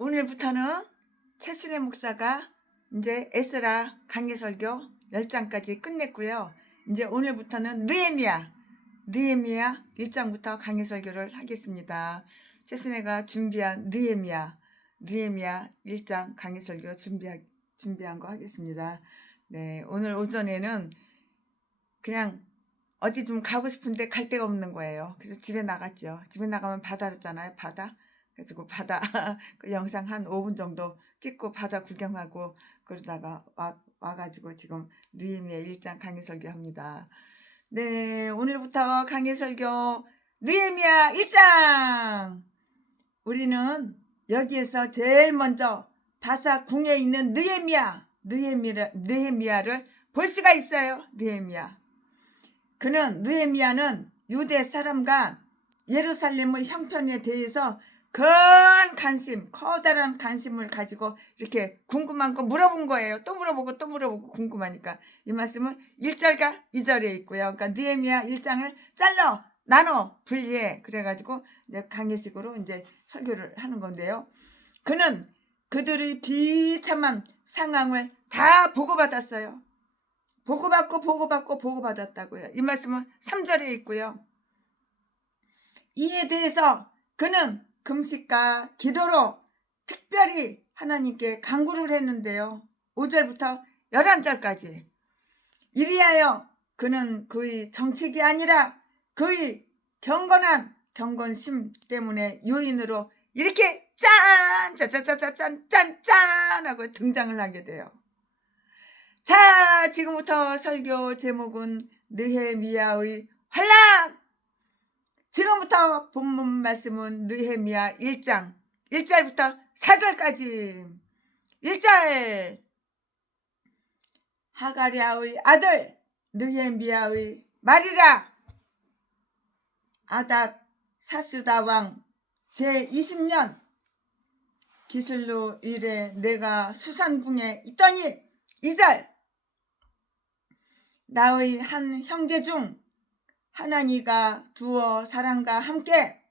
오늘부터는 최순애 목사가 이제 에스라 강해설교 10장까지 끝냈고요. 이제 오늘부터는 느헤미야 1장부터 강해설교를 하겠습니다. 최순애가 준비한 느헤미야 1장 강해설교 준비한 거 하겠습니다. 네, 오늘 오전에는 그냥 어디 좀 가고 싶은데 갈 데가 없는 거예요. 그래서 집에 나갔죠. 집에 나가면 바다잖아요, 바다. 그래서 그 바다 그 영상 한 5분 정도 찍고 바다 구경하고 그러다가 와가지고 지금 느헤미야 1장 강해설교 합니다. 네, 오늘부터 강해설교 느헤미야 1장. 우리는 여기에서 제일 먼저 바사 궁에 있는 느헤미야를 볼 수가 있어요. 느헤미야는 유대 사람과 예루살렘의 형편에 대해서 커다란 관심을 가지고 이렇게 궁금한 거 물어본 거예요. 또 물어보고 궁금하니까. 이 말씀은 1절과 2절에 있고요. 그러니까 느헤미야 1장을 나눠 분리해. 그래가지고 이제 강의식으로 이제 설교를 하는 건데요. 그는 그들의 비참한 상황을 다 보고받았어요. 보고받았다고요. 이 말씀은 3절에 있고요. 이에 대해서 그는 금식과 기도로 특별히 하나님께 간구를 했는데요. 5절부터 11절까지. 이리하여 그는 그의 정책이 아니라 그의 경건심 때문에 요인으로 이렇게 짠 하고 등장을 하게 돼요. 자, 지금부터 설교 제목은 느헤미야의 환란. 지금부터 본문 말씀은 느헤미야 1장 1절부터 4절까지. 1절. 하가랴의 아들 느헤미야의 말이라. 아닥 사스다 왕 제20년 기슬로 이래 내가 수산궁에 있더니. 2절. 나의 한 형제 중 하나니가 두어 사람과 함께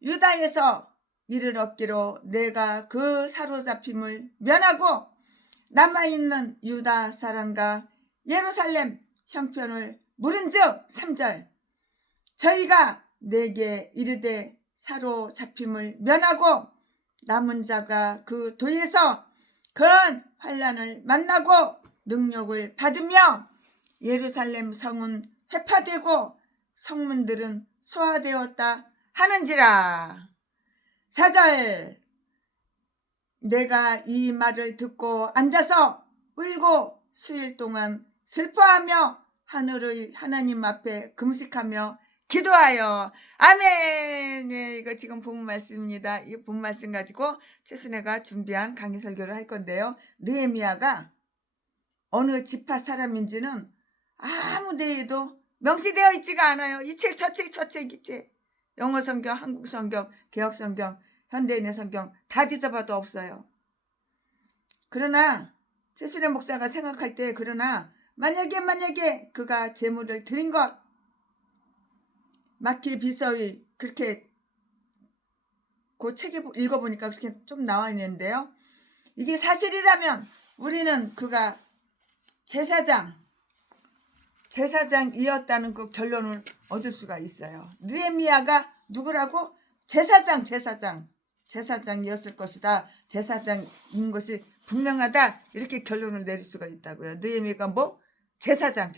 유다에서 이를 얻기로 내가 그 사로잡힘을 면하고 남아있는 유다 사람과 예루살렘 형편을 물은즉. 3절. 저희가 내게 이르되 사로잡힘을 면하고 남은 자가 그 도에서 큰 환난을 만나고 능력을 받으며 예루살렘 성은 회파되고 성문들은 소화되었다 하는지라. 4절. 내가 이 말을 듣고 앉아서 울고 수일 동안 슬퍼하며 하늘의 하나님 앞에 금식하며 기도하여. 아멘. 네, 이거 지금 본문 말씀입니다. 이 본문 말씀 가지고 최순애가 준비한 강의 설교를 할 건데요. 느헤미야가 어느 지파 사람인지는 아무 데에도 명시되어 있지가 않아요. 이 책 저 책 있지. 영어 성경, 한국 성경, 개혁 성경, 현대인의 성경 다 뒤져봐도 없어요. 그러나 최순애 목사가 생각할 때 만약에 그가 재물을 드린 것 마키 비서의 그렇게 그 책에 읽어보니까 그렇게 좀 나와 있는데요. 이게 사실이라면 우리는 그가 제사장이었다는 그 결론을 얻을 수가 있어요. 느헤미야가 누구라고? 제사장이었을 것이다. 제사장인 것이 분명하다. 이렇게 결론을 내릴 수가 있다고요. 느헤미야가 뭐? 제사장.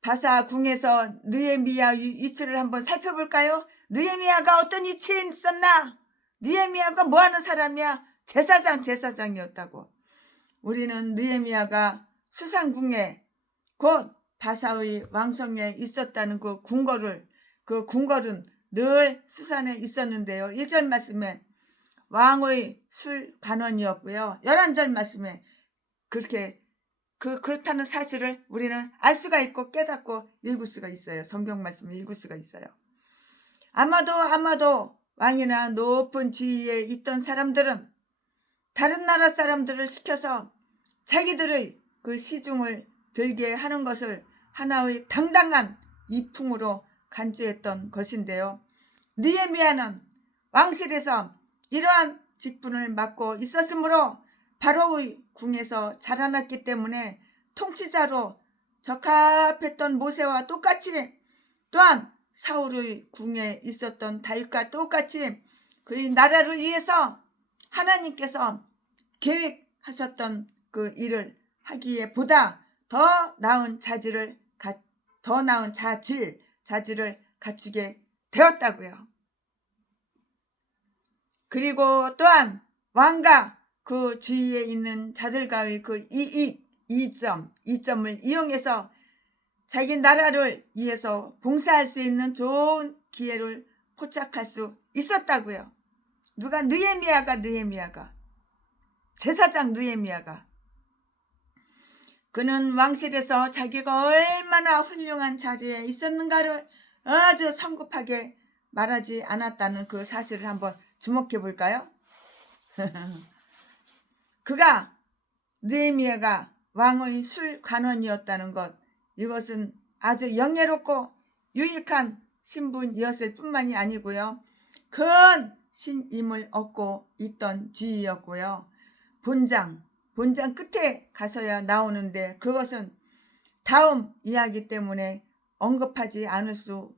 바사 궁에서 느헤미야 위치를 한번 살펴볼까요? 느헤미야가 어떤 위치에 있었나? 느헤미야가 뭐하는 사람이야? 제사장이었다고. 우리는 느헤미야가 수산궁에 곧 바사의 왕성에 있었다는 그 궁궐은 늘 수산에 있었는데요. 1절 말씀에 왕의 술관원이었고요. 11절 말씀에 그렇다는 사실을 우리는 알 수가 있고 깨닫고 읽을 수가 있어요. 성경 말씀을 읽을 수가 있어요. 아마도 왕이나 높은 지위에 있던 사람들은 다른 나라 사람들을 시켜서 자기들의 그 시중을 들게 하는 것을 하나의 당당한 이풍으로 간주했던 것인데요. 느헤미야는 왕실에서 이러한 직분을 맡고 있었으므로 바로의 궁에서 자라났기 때문에 통치자로 적합했던 모세와 똑같이, 또한 사울의 궁에 있었던 다윗과 똑같이 그의 나라를 위해서 하나님께서 계획하셨던 그 일을 하기에 보다 더 나은 자질을 갖추게 되었다고요. 그리고 또한 왕과 그 주위에 있는 자들과의 그 이점을 이용해서 자기 나라를 위해서 봉사할 수 있는 좋은 기회를 포착할 수 있었다고요. 누가? 느헤미야가 제사장 느헤미야가. 그는 왕실에서 자기가 얼마나 훌륭한 자리에 있었는가를 아주 성급하게 말하지 않았다는 그 사실을 한번 주목해 볼까요? 그가 느헤미야가 왕의 술관원이었다는 것, 이것은 아주 영예롭고 유익한 신분이었을 뿐만이 아니고요, 큰 신임을 얻고 있던 지위였고요. 본장 끝에 가서야 나오는데 그것은 다음 이야기 때문에 언급하지 않을 수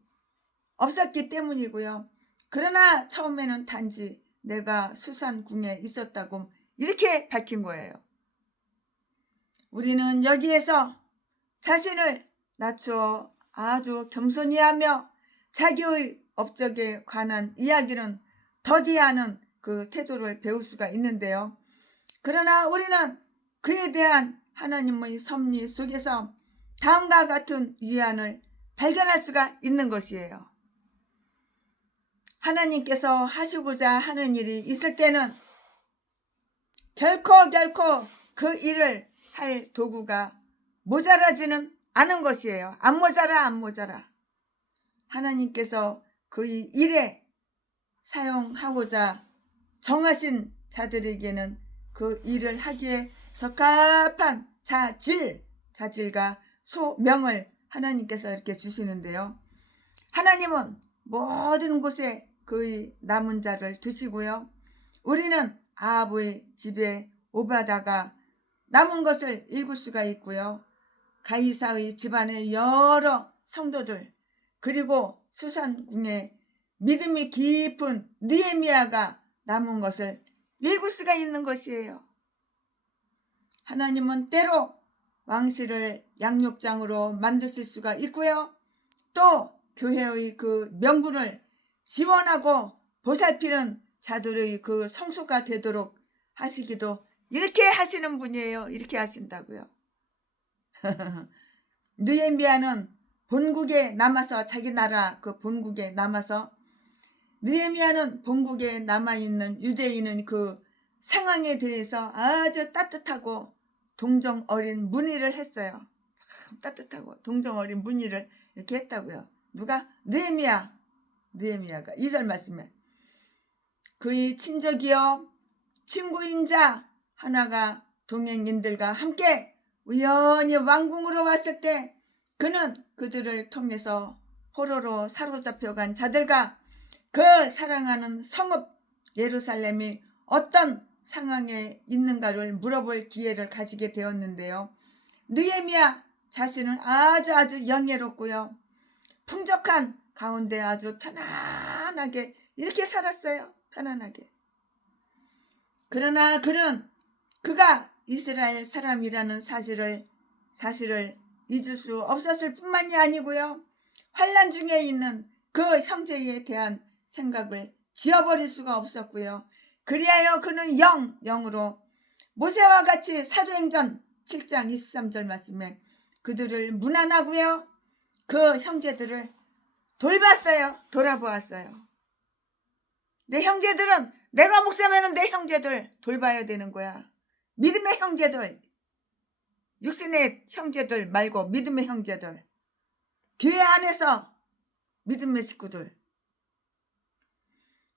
없었기 때문이고요. 그러나 처음에는 단지 내가 수산궁에 있었다고 이렇게 밝힌 거예요. 우리는 여기에서 자신을 낮추어 아주 겸손히 하며 자기의 업적에 관한 이야기는 더디하는 그 태도를 배울 수가 있는데요. 그러나 우리는 그에 대한 하나님의 섭리 속에서 다음과 같은 위안을 발견할 수가 있는 것이에요. 하나님께서 하시고자 하는 일이 있을 때는 결코 그 일을 할 도구가 모자라지는 않은 것이에요. 안 모자라. 하나님께서 그 일에 사용하고자 정하신 자들에게는 그 일을 하기에 적합한 자질과 소명을 하나님께서 이렇게 주시는데요. 하나님은 모든 곳에 그의 남은 자를 두시고요. 우리는 아합의 집에 오바다가 남은 것을 읽을 수가 있고요. 가이사의 집안의 여러 성도들, 그리고 수산궁에 믿음이 깊은 느헤미야가 남은 것을 읽을 수가 있는 것이에요. 하나님은 때로 왕실을 양육장으로 만드실 수가 있고요. 또 교회의 그 명분을 지원하고 보살피는 자들의 그 성소가 되도록 하시기도, 이렇게 하시는 분이에요. 이렇게 하신다고요. 느헤미야는 본국에 남아서, 자기 나라 그 본국에 남아서, 느헤미야는 본국에 남아있는 유대인은 그 상황에 대해서 아주 따뜻하고 동정 어린 문의를 했어요. 참 따뜻하고 동정 어린 문의를 이렇게 했다고요. 누가? 느헤미야가 2절 말씀에 그의 친족이요 친구인 자 하나가 동행인들과 함께 우연히 왕궁으로 왔을 때 그는 그들을 통해서 포로로 사로잡혀간 자들과 그 사랑하는 성읍 예루살렘이 어떤 상황에 있는가를 물어볼 기회를 가지게 되었는데요. 느헤미야 자신은 아주 영예롭고요, 풍족한 가운데 아주 편안하게 이렇게 살았어요. 편안하게. 그러나 그가 이스라엘 사람이라는 사실을 잊을 수 없었을 뿐만이 아니고요, 환난 중에 있는 그 형제에 대한 생각을 지워버릴 수가 없었고요. 그리하여 그는 영으로 모세와 같이 사도행전 7장 23절 말씀에 그들을 문안하고요, 그 형제들을 돌아보았어요. 내 형제들은, 내가 목사면은 내 형제들 돌봐야 되는 거야. 믿음의 형제들, 육신의 형제들 말고 믿음의 형제들, 교회 안에서 믿음의 식구들.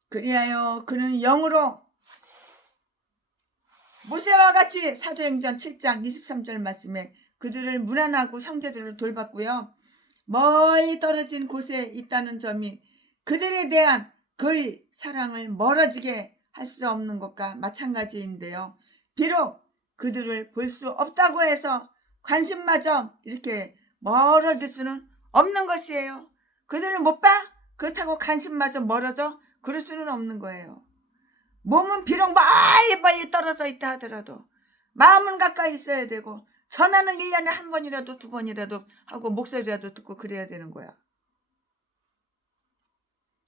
그리하여 그는 영으로 모세와 같이 사도행전 7장 23절 말씀에 그들을 문안하고 형제들을 돌봤고요. 멀리 떨어진 곳에 있다는 점이 그들에 대한 그의 사랑을 멀어지게 할 수 없는 것과 마찬가지인데요. 비록 그들을 볼 수 없다고 해서 관심마저 이렇게 멀어질 수는 없는 것이에요. 그들을 못 봐? 그렇다고 관심마저 멀어져? 그럴 수는 없는 거예요. 몸은 비록 멀리 멀리 떨어져 있다 하더라도 마음은 가까이 있어야 되고, 전화는 1년에 한 번이라도 두 번이라도 하고 목소리라도 듣고 그래야 되는 거야.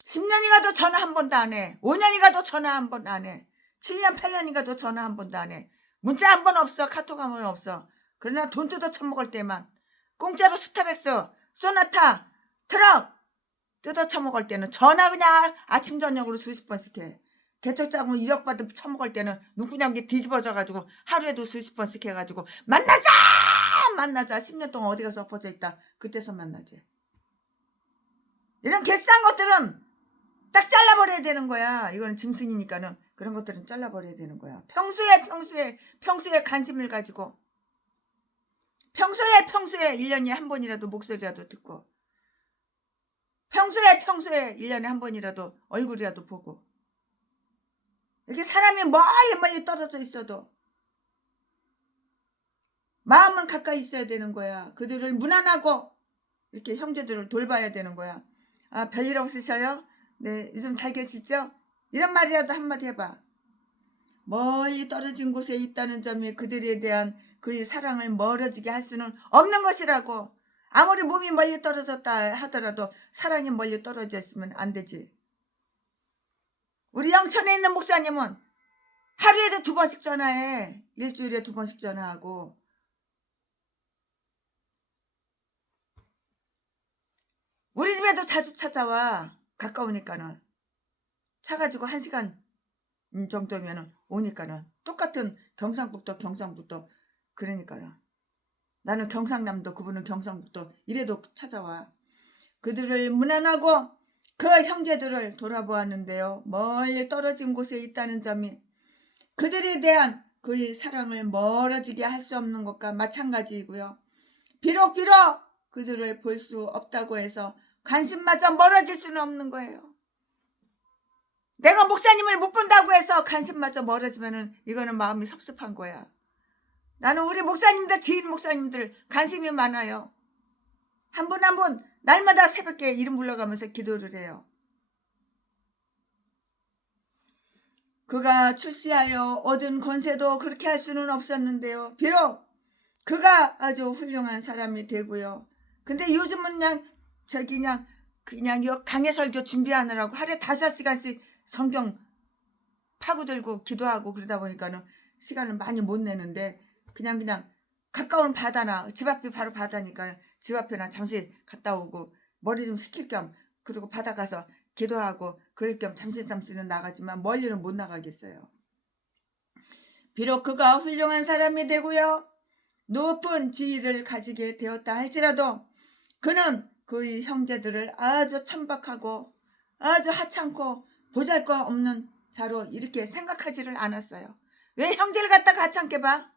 10년이 가도 전화 한 번도 안 해. 5년이 가도 전화 한 번도 안 해. 7년 8년이 가도 전화 한 번도 안 해. 문자 한 번 없어. 카톡 한 번 없어. 그러나 돈 뜯어 처먹을 때만 공짜로 스타렉스, 소나타, 트럭 뜯어 처먹을 때는 전화 그냥 아침 저녁으로 수십 번씩 해. 개척자금 2억 받아 처먹을 때는 눈구녕이 뒤집어져가지고 하루에도 수십 번씩 해가지고 만나자 10년 동안 어디 가서 엎어져 있다 그때서 만나지. 이런 개싼 것들은 딱 잘라버려야 되는 거야. 이거는 짐승이니까는 그런 것들은 잘라버려야 되는 거야. 평소에 관심을 가지고 평소에 1년에 한 번이라도 목소리라도 듣고 평소에 1년에 한 번이라도 얼굴이라도 보고, 이렇게 사람이 멀리 떨어져 있어도 마음은 가까이 있어야 되는 거야. 그들을 무난하고 이렇게 형제들을 돌봐야 되는 거야. 아, 별일 없으셔요? 네, 요즘 잘 계시죠? 이런 말이라도 한마디 해봐. 멀리 떨어진 곳에 있다는 점이 그들에 대한 그의 사랑을 멀어지게 할 수는 없는 것이라고. 아무리 몸이 멀리 떨어졌다 하더라도 사랑이 멀리 떨어져 있으면 안 되지. 우리 영천에 있는 목사님은 하루에도 2번씩 전화해. 일주일에 2번씩 전화하고. 우리 집에도 자주 찾아와. 가까우니까는. 차 가지고 1시간 정도면 오니까는. 똑같은 경상북도 그러니까는. 나는 경상남도, 그분은 경상북도. 이래도 찾아와. 그들을 무난하고 그 형제들을 돌아보았는데요. 멀리 떨어진 곳에 있다는 점이 그들에 대한 그의 사랑을 멀어지게 할 수 없는 것과 마찬가지이고요. 비록 그들을 볼 수 없다고 해서 관심마저 멀어질 수는 없는 거예요. 내가 목사님을 못 본다고 해서 관심마저 멀어지면은 이거는 마음이 섭섭한 거야. 나는 우리 목사님들, 지인 목사님들 관심이 많아요. 한 분 한 분 날마다 새벽에 이름 불러가면서 기도를 해요. 그가 출세하여 얻은 권세도 그렇게 할 수는 없었는데요. 비록 그가 아주 훌륭한 사람이 되고요. 근데 요즘은 그냥 이 강해 설교 준비하느라고 하루에 5시간씩 성경 파고들고 기도하고 그러다 보니까는 시간을 많이 못 내는데, 그냥 가까운 바다나 집 앞이 바로 바다니까 집 앞에나 잠시 갔다 오고 머리 좀 식힐 겸, 그리고 바다 가서 기도하고 그럴 겸 잠시는 나가지만 멀리는 못 나가겠어요. 비록 그가 훌륭한 사람이 되고요, 높은 지위를 가지게 되었다 할지라도 그는 그의 형제들을 아주 천박하고 아주 하찮고 보잘것없는 자로 이렇게 생각하지를 않았어요. 왜 형제를 갖다가 하찮게 봐?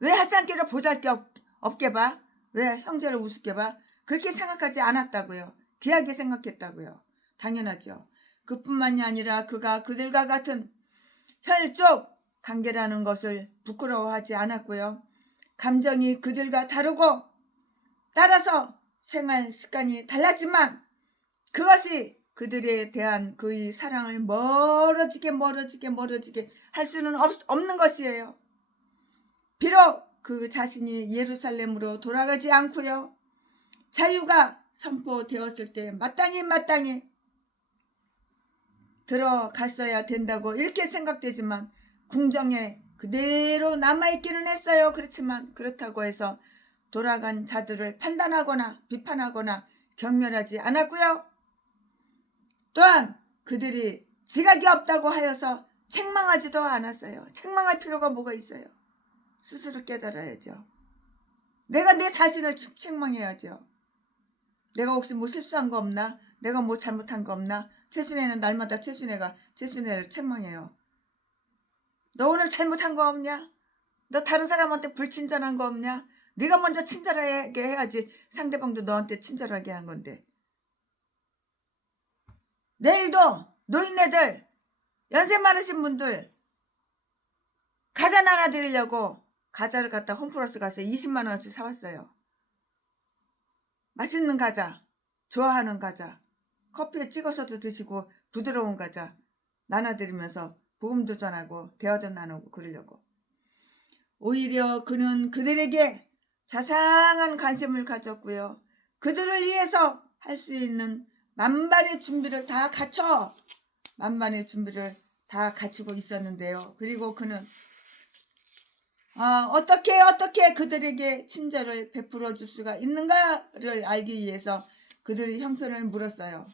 왜 하찮게를 보잘것없게 봐? 왜 형제를 우습게 봐? 그렇게 생각하지 않았다고요. 귀하게 생각했다고요. 당연하죠. 그뿐만이 아니라 그가 그들과 같은 혈족 관계라는 것을 부끄러워하지 않았고요. 감정이 그들과 다르고 따라서 생활 습관이 달랐지만 그것이 그들에 대한 그의 사랑을 멀어지게 할 수는 없는 것이에요. 비록 그 자신이 예루살렘으로 돌아가지 않고요, 자유가 선포되었을 때 마땅히 들어갔어야 된다고 이렇게 생각되지만 궁정에 그대로 남아있기는 했어요. 그렇지만 그렇다고 해서 돌아간 자들을 판단하거나 비판하거나 경멸하지 않았고요. 또한 그들이 지각이 없다고 하여서 책망하지도 않았어요. 책망할 필요가 뭐가 있어요. 스스로 깨달아야죠. 내가 내 자신을 책망해야죠. 내가 혹시 뭐 실수한 거 없나? 내가 뭐 잘못한 거 없나? 최순애는 날마다 최순애를 책망해요. 너 오늘 잘못한 거 없냐? 너 다른 사람한테 불친절한 거 없냐? 네가 먼저 친절하게 해야지 상대방도 너한테 친절하게 한 건데. 내일도 노인네들 연세 많으신 분들 과자 나눠 드리려고 과자를 갖다 홈플러스 가서 20만 원어치 사왔어요. 맛있는 과자, 좋아하는 과자, 커피에 찍어서도 드시고 부드러운 과자 나눠드리면서 복음도 전하고 대화도 나누고 그러려고. 오히려 그는 그들에게 자상한 관심을 가졌고요. 그들을 위해서 할 수 있는 만반의 준비를 다 갖추고 있었는데요. 그리고 그는 어떻게 그들에게 친절을 베풀어 줄 수가 있는가를 알기 위해서 그들의 형편을 물었어요.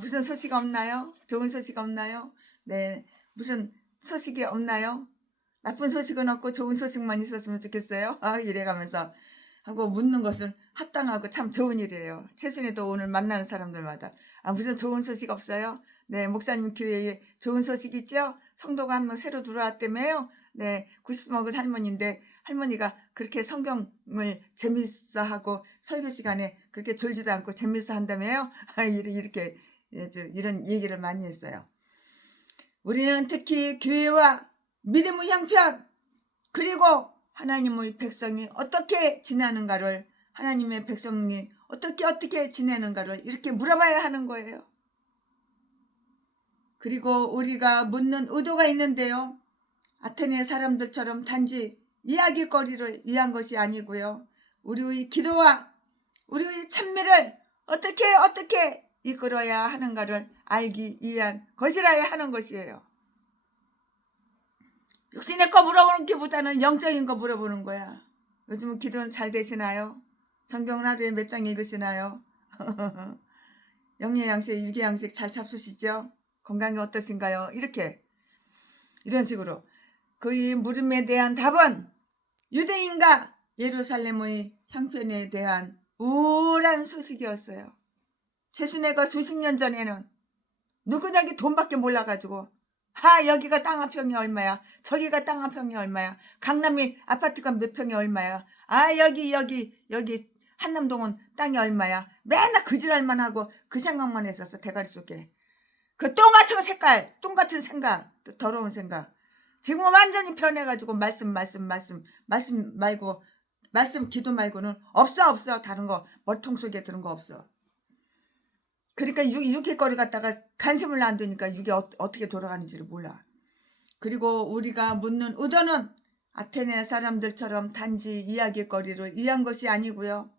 무슨 소식 없나요? 좋은 소식 없나요? 네, 무슨 소식이 없나요? 나쁜 소식은 없고 좋은 소식만 있었으면 좋겠어요. 이래가면서 하고 묻는 것은 합당하고 참 좋은 일이에요. 최순이도 오늘 만나는 사람들마다 무슨 좋은 소식 없어요? 네, 목사님 교회에 좋은 소식 있죠? 성도가 한 명 새로 들어왔다며요? 네, 90 먹은 할머니인데 할머니가 그렇게 성경을 재밌어 하고 설교 시간에 그렇게 졸지도 않고 재밌어 한다며요? 이렇게 이런 얘기를 많이 했어요. 우리는 특히 교회와 믿음의 형편 그리고 하나님의 백성이 어떻게 지내는가를 하나님의 백성이 어떻게 지내는가를 이렇게 물어봐야 하는 거예요. 그리고 우리가 묻는 의도가 있는데요. 아테네 사람들처럼 단지 이야기거리를 위한 것이 아니고요. 우리의 기도와 우리의 찬미를 어떻게 이끌어야 하는가를 알기 위한 것이라야 하는 것이에요. 육신의 거 물어보는 게보다는 영적인 거 물어보는 거야. 요즘은 기도는 잘 되시나요? 성경은 하루에 몇 장 읽으시나요? 영의 양식, 육의 양식 잘 잡수시죠? 건강이 어떠신가요? 이런 식으로 그의 물음에 대한 답은 유대인과 예루살렘의 형편에 대한 우울한 소식이었어요. 최순애가 수십 년 전에는 누구냐기 돈밖에 몰라가지고 여기가 땅 한 평이 얼마야, 저기가 땅 한 평이 얼마야, 강남이 아파트가 몇 평이 얼마야, 여기 한남동은 땅이 얼마야, 맨날 그 지랄만 하고 그 생각만 했었어. 대가리 속에 그 똥 같은 생각, 더러운 생각. 지금은 완전히 변해가지고 말씀 말고 말씀 기도 말고는 없어. 다른 거 머리통 속에 드는 거 없어. 그러니까 육의 거를 갖다가 관심을 안 두니까 육이 어떻게 돌아가는지를 몰라. 그리고 우리가 묻는 의도는 아테네 사람들처럼 단지 이야기거리를 위한 것이 아니고요.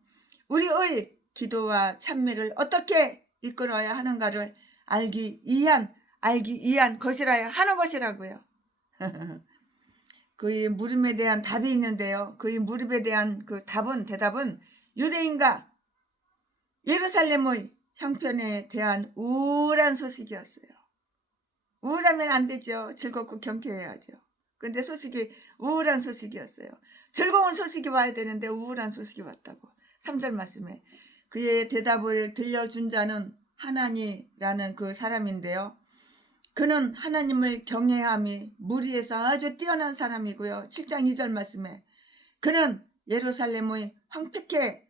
우리의 기도와 찬미를 어떻게 이끌어야 하는가를 알기 위한 것이라야 하는 것이라고요. 그의 물음에 대한 답이 있는데요. 그의 물음에 대한 그 대답은 유대인과 예루살렘의 형편에 대한 우울한 소식이었어요. 우울하면 안 되죠. 즐겁고 경쾌해야죠. 근데 소식이 우울한 소식이었어요. 즐거운 소식이 와야 되는데 우울한 소식이 왔다고. 3절 말씀에 그의 대답을 들려준 자는 하나니라는 그 사람인데요. 그는 하나님을 경외함이 무리에서 아주 뛰어난 사람이고요. 7장 2절 말씀에 그는 예루살렘의 황폐케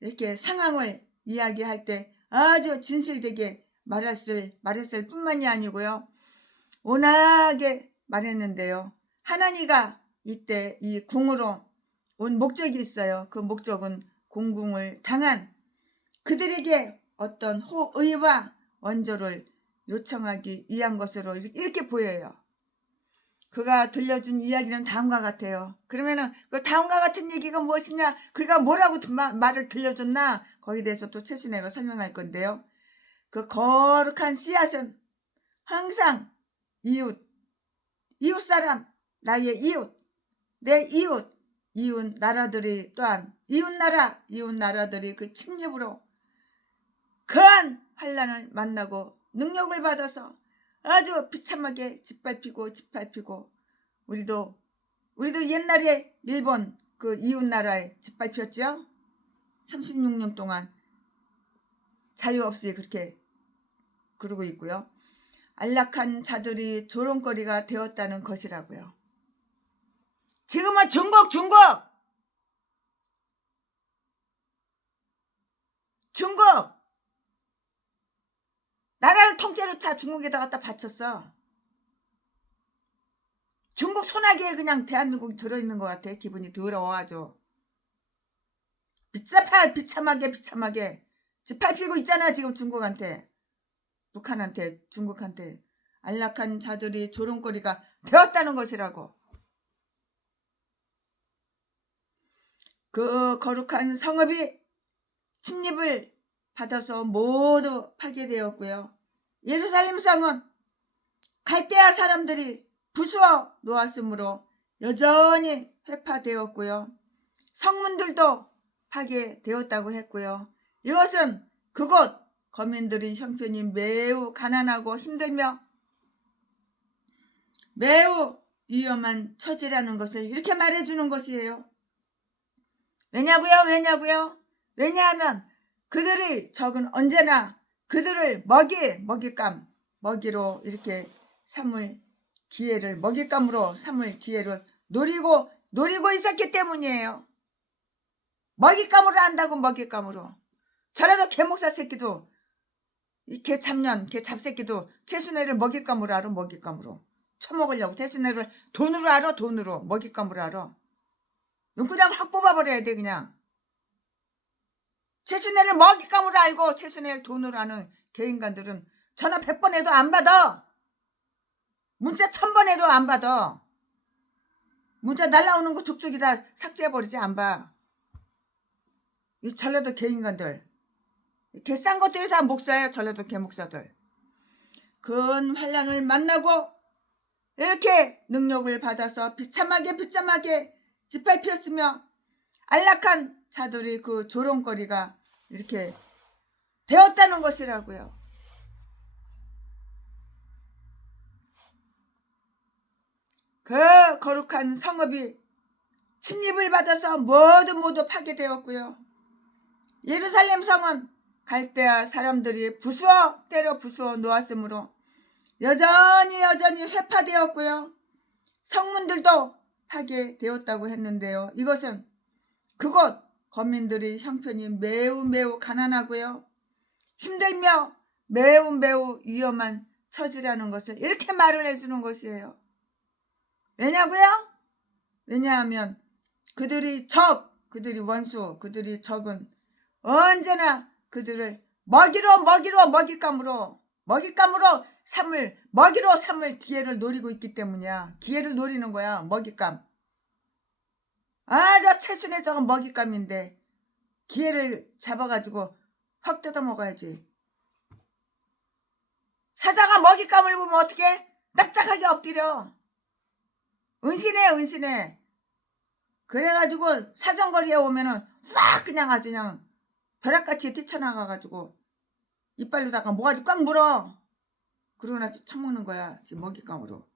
이렇게 상황을 이야기할 때 아주 진실되게 말했을 뿐만이 아니고요. 온하게 말했는데요. 하나니가 이때 이 궁으로 온 목적이 있어요. 그 목적은 공궁을 당한 그들에게 어떤 호의와 원조를 요청하기 위한 것으로 이렇게 보여요. 그가 들려준 이야기는 다음과 같아요. 그러면은 그 다음과 같은 얘기가 무엇이냐? 그가 뭐라고 말을 들려줬나? 거기에 대해서 또 최순애가 설명할 건데요. 그 거룩한 씨앗은 항상 이웃 사람, 나의 이웃, 내 이웃 나라들이 또한 이웃 나라들이 그 침입으로 그한 환난을 만나고 능력을 받아서 아주 비참하게 짓밟히고 우리도 옛날에 일본 그 이웃 나라에 짓밟혔죠. 36년 동안 자유 없이 그렇게 그러고 있고요. 안락한 자들이 조롱거리가 되었다는 것이라고요. 지금은 중국 나라를 통째로 다 중국에다 갖다 바쳤어. 중국 소나기에 그냥 대한민국이 들어있는 것 같아. 기분이 더러워 아주. 비참하게 짓밟히고 있잖아 지금 중국한테. 북한한테, 중국한테. 안락한 자들이 조롱거리가 되었다는 것이라고. 그 거룩한 성읍이 침입을 받아서 모두 파괴되었고요. 예루살렘 성은 갈대아 사람들이 부수어 놓았으므로 여전히 회파되었고요. 성문들도 파괴되었다고 했고요. 이것은 그곳 거민들의 형편이 매우 가난하고 힘들며 매우 위험한 처지라는 것을 이렇게 말해주는 것이에요. 왜냐고요? 왜냐하면 그들의 적은 언제나 그들을 먹이로 이렇게 삼을 기회를, 먹잇감으로 삼을 기회를 노리고 있었기 때문이에요. 먹잇감으로 한다고, 먹잇감으로. 저라도 개목사 새끼도, 이 개참년, 개잡새끼도 채순애를 먹잇감으로 알아, 먹잇감으로. 처먹으려고 채순애를 돈으로 알아, 돈으로. 먹잇감으로 알아. 그냥 확 뽑아버려야 돼, 그냥. 채순애를 먹잇감으로 알고 채순애를 돈으로 아는 개인간들은 전화 100번 해도 안 받아. 문자 1000번 해도 안 받아. 문자 날라오는 거 족족이 다 삭제해버리지, 안 봐. 이 전라도 개인간들. 개 싼 것들이 다 목사예요, 전라도 개목사들. 큰 환란을 만나고 이렇게 능력을 받아서 비참하게 짓밟혔으며 안락한 자들이 그 조롱거리가 이렇게 되었다는 것이라고요. 그 거룩한 성읍이 침입을 받아서 모두 파괴되었고요. 예루살렘 성은 갈대아 사람들이 때려 부수어 놓았으므로 여전히 회파되었고요. 성문들도 파괴되었다고 했는데요. 이것은 그곳 거민들의 형편이 매우 가난하고요. 힘들며 매우 위험한 처지라는 것을 이렇게 말을 해주는 것이에요. 왜냐고요? 왜냐하면 그들이 원수, 그들이 적은 언제나 그들을 먹잇감으로 삼을 기회를 노리고 있기 때문이야. 기회를 노리는 거야, 먹잇감. 저 채순의 저건 먹잇감인데 기회를 잡아가지고 확 뜯어 먹어야지. 사자가 먹잇감을 보면 어떻게? 납작하게 엎드려. 은신해. 그래가지고 사정거리에 오면은 싹 그냥 아주 그냥 벼락같이 뛰쳐나가가지고 이빨로다가 모가지 꽉 물어. 그러고 나서 처먹는 거야, 지금 먹잇감으로.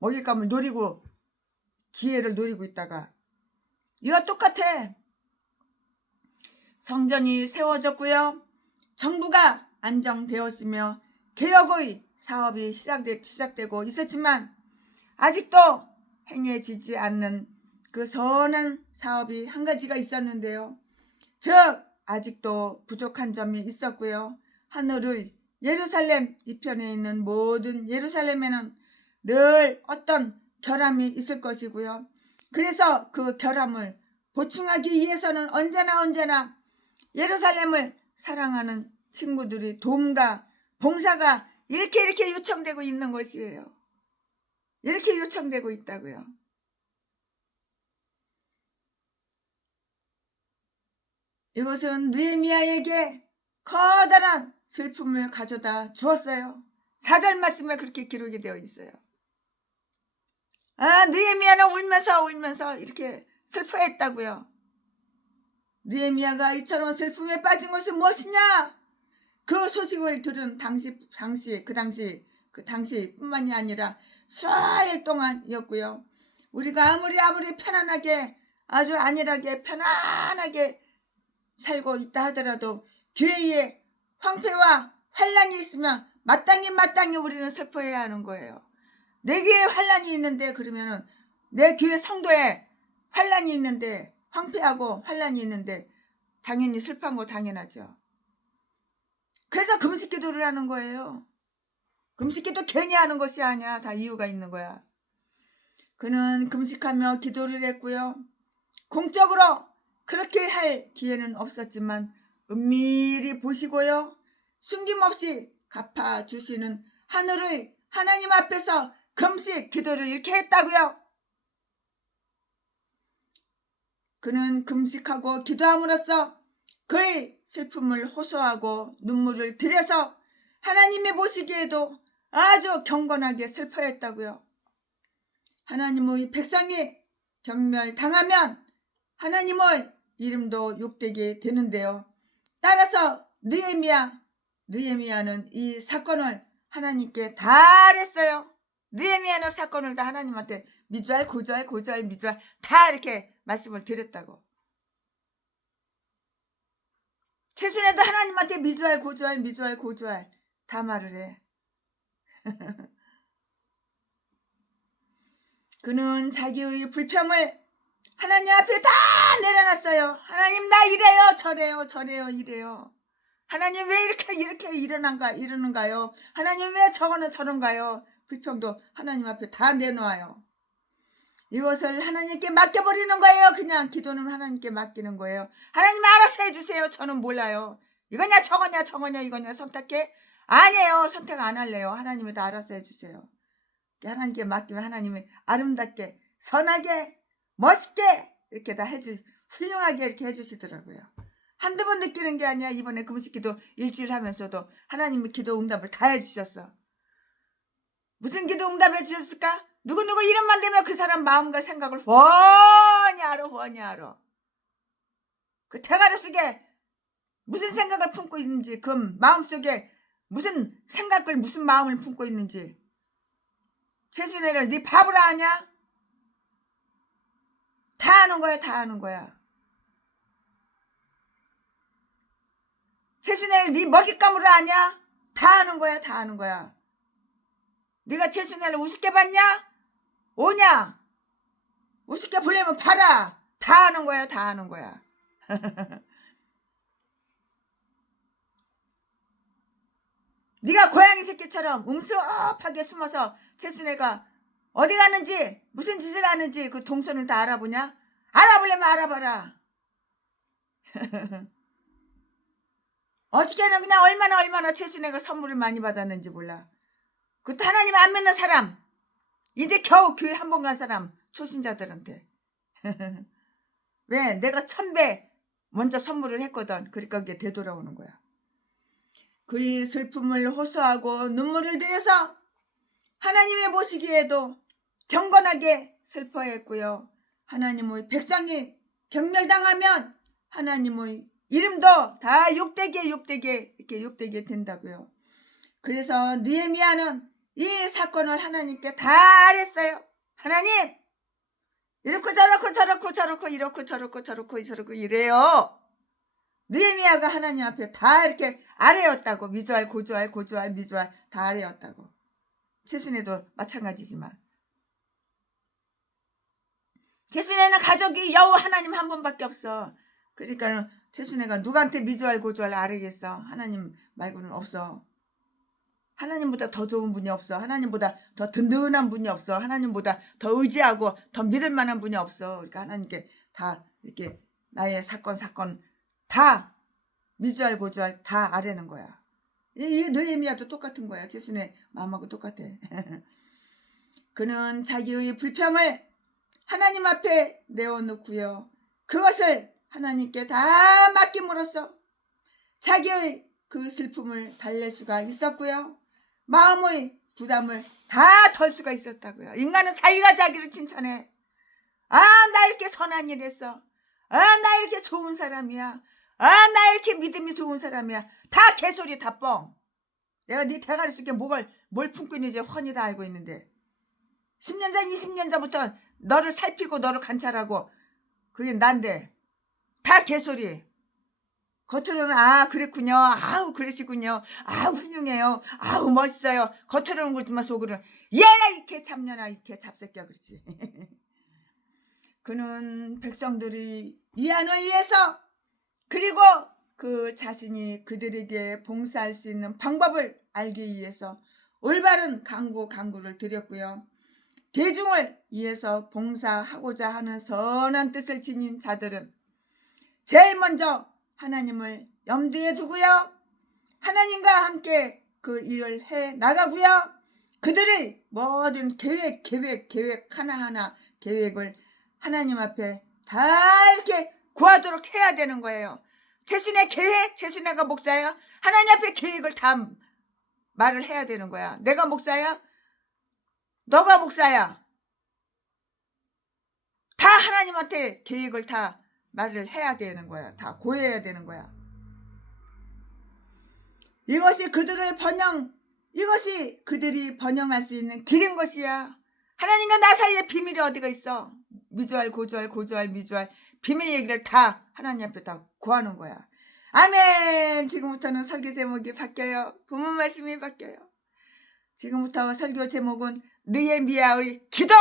먹잇감을 노리고 기회를 노리고 있다가 이거 똑같아. 성전이 세워졌고요. 정부가 안정되었으며 개혁의 사업이 시작되고 있었지만 아직도 행해지지 않는 그 선한 사업이 한 가지가 있었는데요. 즉 아직도 부족한 점이 있었고요. 하늘의 예루살렘 이편에 있는 모든 예루살렘에는 늘 어떤 결함이 있을 것이고요. 그래서 그 결함을 보충하기 위해서는 언제나 예루살렘을 사랑하는 친구들이 도움과 봉사가 이렇게 요청되고 있는 것이에요. 이렇게 요청되고 있다고요. 이것은 느헤미야에게 커다란 슬픔을 가져다 주었어요. 4절 말씀에 그렇게 기록이 되어 있어요. 느헤미야는 울면서 이렇게 슬퍼했다고요. 느헤미야가 이처럼 슬픔에 빠진 것이 무엇이냐? 그 소식을 들은 그 당시뿐만이 아니라 수일 동안이었고요. 우리가 아무리 편안하게 아주 안일하게 편안하게 살고 있다 하더라도 교회에 황폐와 환란이 있으면 마땅히 우리는 슬퍼해야 하는 거예요. 내 교회에 환란이 있는데, 그러면은 내 교회 성도에 환란이 있는데, 황폐하고 환란이 있는데 당연히 슬퍼한 거 당연하죠. 그래서 금식기도를 하는 거예요. 금식기도 괜히 하는 것이 아니야. 다 이유가 있는 거야. 그는 금식하며 기도를 했고요. 공적으로 그렇게 할 기회는 없었지만 은밀히 보시고요. 숨김없이 갚아주시는 하늘의 하나님 앞에서 금식 기도를 이렇게 했다고요. 그는 금식하고 기도함으로써 그의 슬픔을 호소하고 눈물을 들여서 하나님이 보시기에도 아주 경건하게 슬퍼했다고요. 하나님의 백성이 경멸당하면 하나님의 이름도 욕되게 되는데요. 따라서 느헤미야는 이 사건을 하나님께 다 알았어요. 느헤미야는 사건을 다 하나님한테 미주알 고주알 미주알 다 이렇게 말씀을 드렸다고. 최순애도 하나님한테 미주알 고주알 다 말을 해. 그는 자기의 불평을 하나님 앞에 다 내려놨어요. 하나님 나 이래요 저래요 이래요. 하나님 왜 이렇게 이러는가요? 하나님 왜 저런가요? 불평도 하나님 앞에 다 내놓아요. 이것을 하나님께 맡겨버리는 거예요. 그냥 기도는 하나님께 맡기는 거예요. 하나님 알아서 해주세요. 저는 몰라요. 이거냐 저거냐 이거냐 선택해? 아니에요. 선택 안 할래요. 하나님이 다 알아서 해주세요. 하나님께 맡기면 하나님이 아름답게 선하게 멋있게 이렇게 다 훌륭하게 이렇게 해주시더라고요. 한두 번 느끼는 게 아니야. 이번에 금식기도 일주일 하면서도 하나님이 기도 응답을 다 해주셨어. 무슨 기도 응답 해주셨을까? 누구누구 이름만 되면 그 사람 마음과 생각을 훤히 알아. 그 대가리 속에 무슨 생각을 품고 있는지, 그 마음속에 무슨 생각을 무슨 마음을 품고 있는지. 최순애를 네 바보라 하냐? 다 아는 거야. 최순애를 네 먹잇감으로 아냐? 다 아는 거야. 네가 최순애를 우습게 봤냐? 오냐? 우습게 보려면 봐라. 다 아는 거야. 네가 고양이 새끼처럼 음습하게 숨어서 최순애가 어디 갔는지 무슨 짓을 하는지 그 동선을 다 알아보냐? 알아보려면 알아봐라. 어저께는 그냥 얼마나 최순애가 선물을 많이 받았는지 몰라. 그것도 하나님 안 믿는 사람, 이제 겨우 교회 한 번 간 사람, 초신자들한테. 왜? 내가 1000배 먼저 선물을 했거든. 그러니까 그게 되돌아오는 거야. 그의 슬픔을 호소하고 눈물을 들여서 하나님의 보시기에도 경건하게 슬퍼했고요. 하나님의 백성이 경멸당하면 하나님의 이름도 다 욕되게 이렇게 욕되게 된다고요. 그래서 느헤미야는 이 사건을 하나님께 다 알았어요. 하나님, 이렇고 저렇고 이렇고 저렇고 이래요. 느헤미야가 하나님 앞에 다 이렇게 아뢰었다고. 미주알 고주알 미주알 다 아뢰었다고. 최순애도 마찬가지지만 최순애는 가족이 여호 하나님 한 분밖에 없어. 그러니까 최순애가 누구한테 미주알 고주알 아뢰겠어. 하나님 말고는 없어. 하나님보다 더 좋은 분이 없어. 하나님보다 더 든든한 분이 없어. 하나님보다 더 의지하고 더 믿을 만한 분이 없어. 그러니까 하나님께 다 이렇게 나의 사건 다 미주알 고주알 다 아뢰는 거야. 이 느헤미야도 똑같은 거야. 최순애 마음하고 똑같아. 그는 자기의 불평을 하나님 앞에 내어놓고요. 그것을 하나님께 다 맡김으로써 자기의 그 슬픔을 달랠 수가 있었고요. 마음의 부담을 다 덜 수가 있었다고요. 인간은 자기가 자기를 칭찬해. 아, 나 이렇게 선한 일 했어. 아, 나 이렇게 좋은 사람이야. 아, 나 이렇게 믿음이 좋은 사람이야. 다 개소리 다 뻥. 내가 네 대가리 속에 뭘 품고 있는지 훤히 다 알고 있는데 10년 전 20년 전부터 너를 살피고 너를 관찰하고 그게 난데 다 개소리. 겉으로는 아 그랬군요. 아우 그러시군요. 아우 훌륭해요. 아우 멋있어요. 겉으로는 그렇지만 속으로는 얘가 이렇게 잡년아 이렇게 잡새끼야 그렇지. 그는 백성들이 위안을 위해서 그리고 그 자신이 그들에게 봉사할 수 있는 방법을 알기 위해서 올바른 강구를 드렸고요. 대중을 위해서 봉사하고자 하는 선한 뜻을 지닌 자들은 제일 먼저 하나님을 염두에 두고요, 하나님과 함께 그 일을 해 나가고요, 그들의 모든 계획 하나하나 계획을 하나님 앞에 다 이렇게 구하도록 해야 되는 거예요. 최순의 계획, 최순애가 목사야, 하나님 앞에 계획을 다 말을 해야 되는 거야. 내가 목사야, 너가 목사야, 다 하나님한테 계획을 다 말을 해야 되는 거야. 다 고해야 되는 거야. 이것이 그들이 번영할 수 있는 길인 것이야. 하나님과 나 사이에 비밀이 어디가 있어? 미주알 고주알 미주알 비밀 얘기를 다 하나님 앞에 다 구하는 거야. 아멘. 지금부터는 설교 제목이 바뀌어요. 본문 말씀이 바뀌어요. 지금부터 설교 제목은 느헤미야의 기도.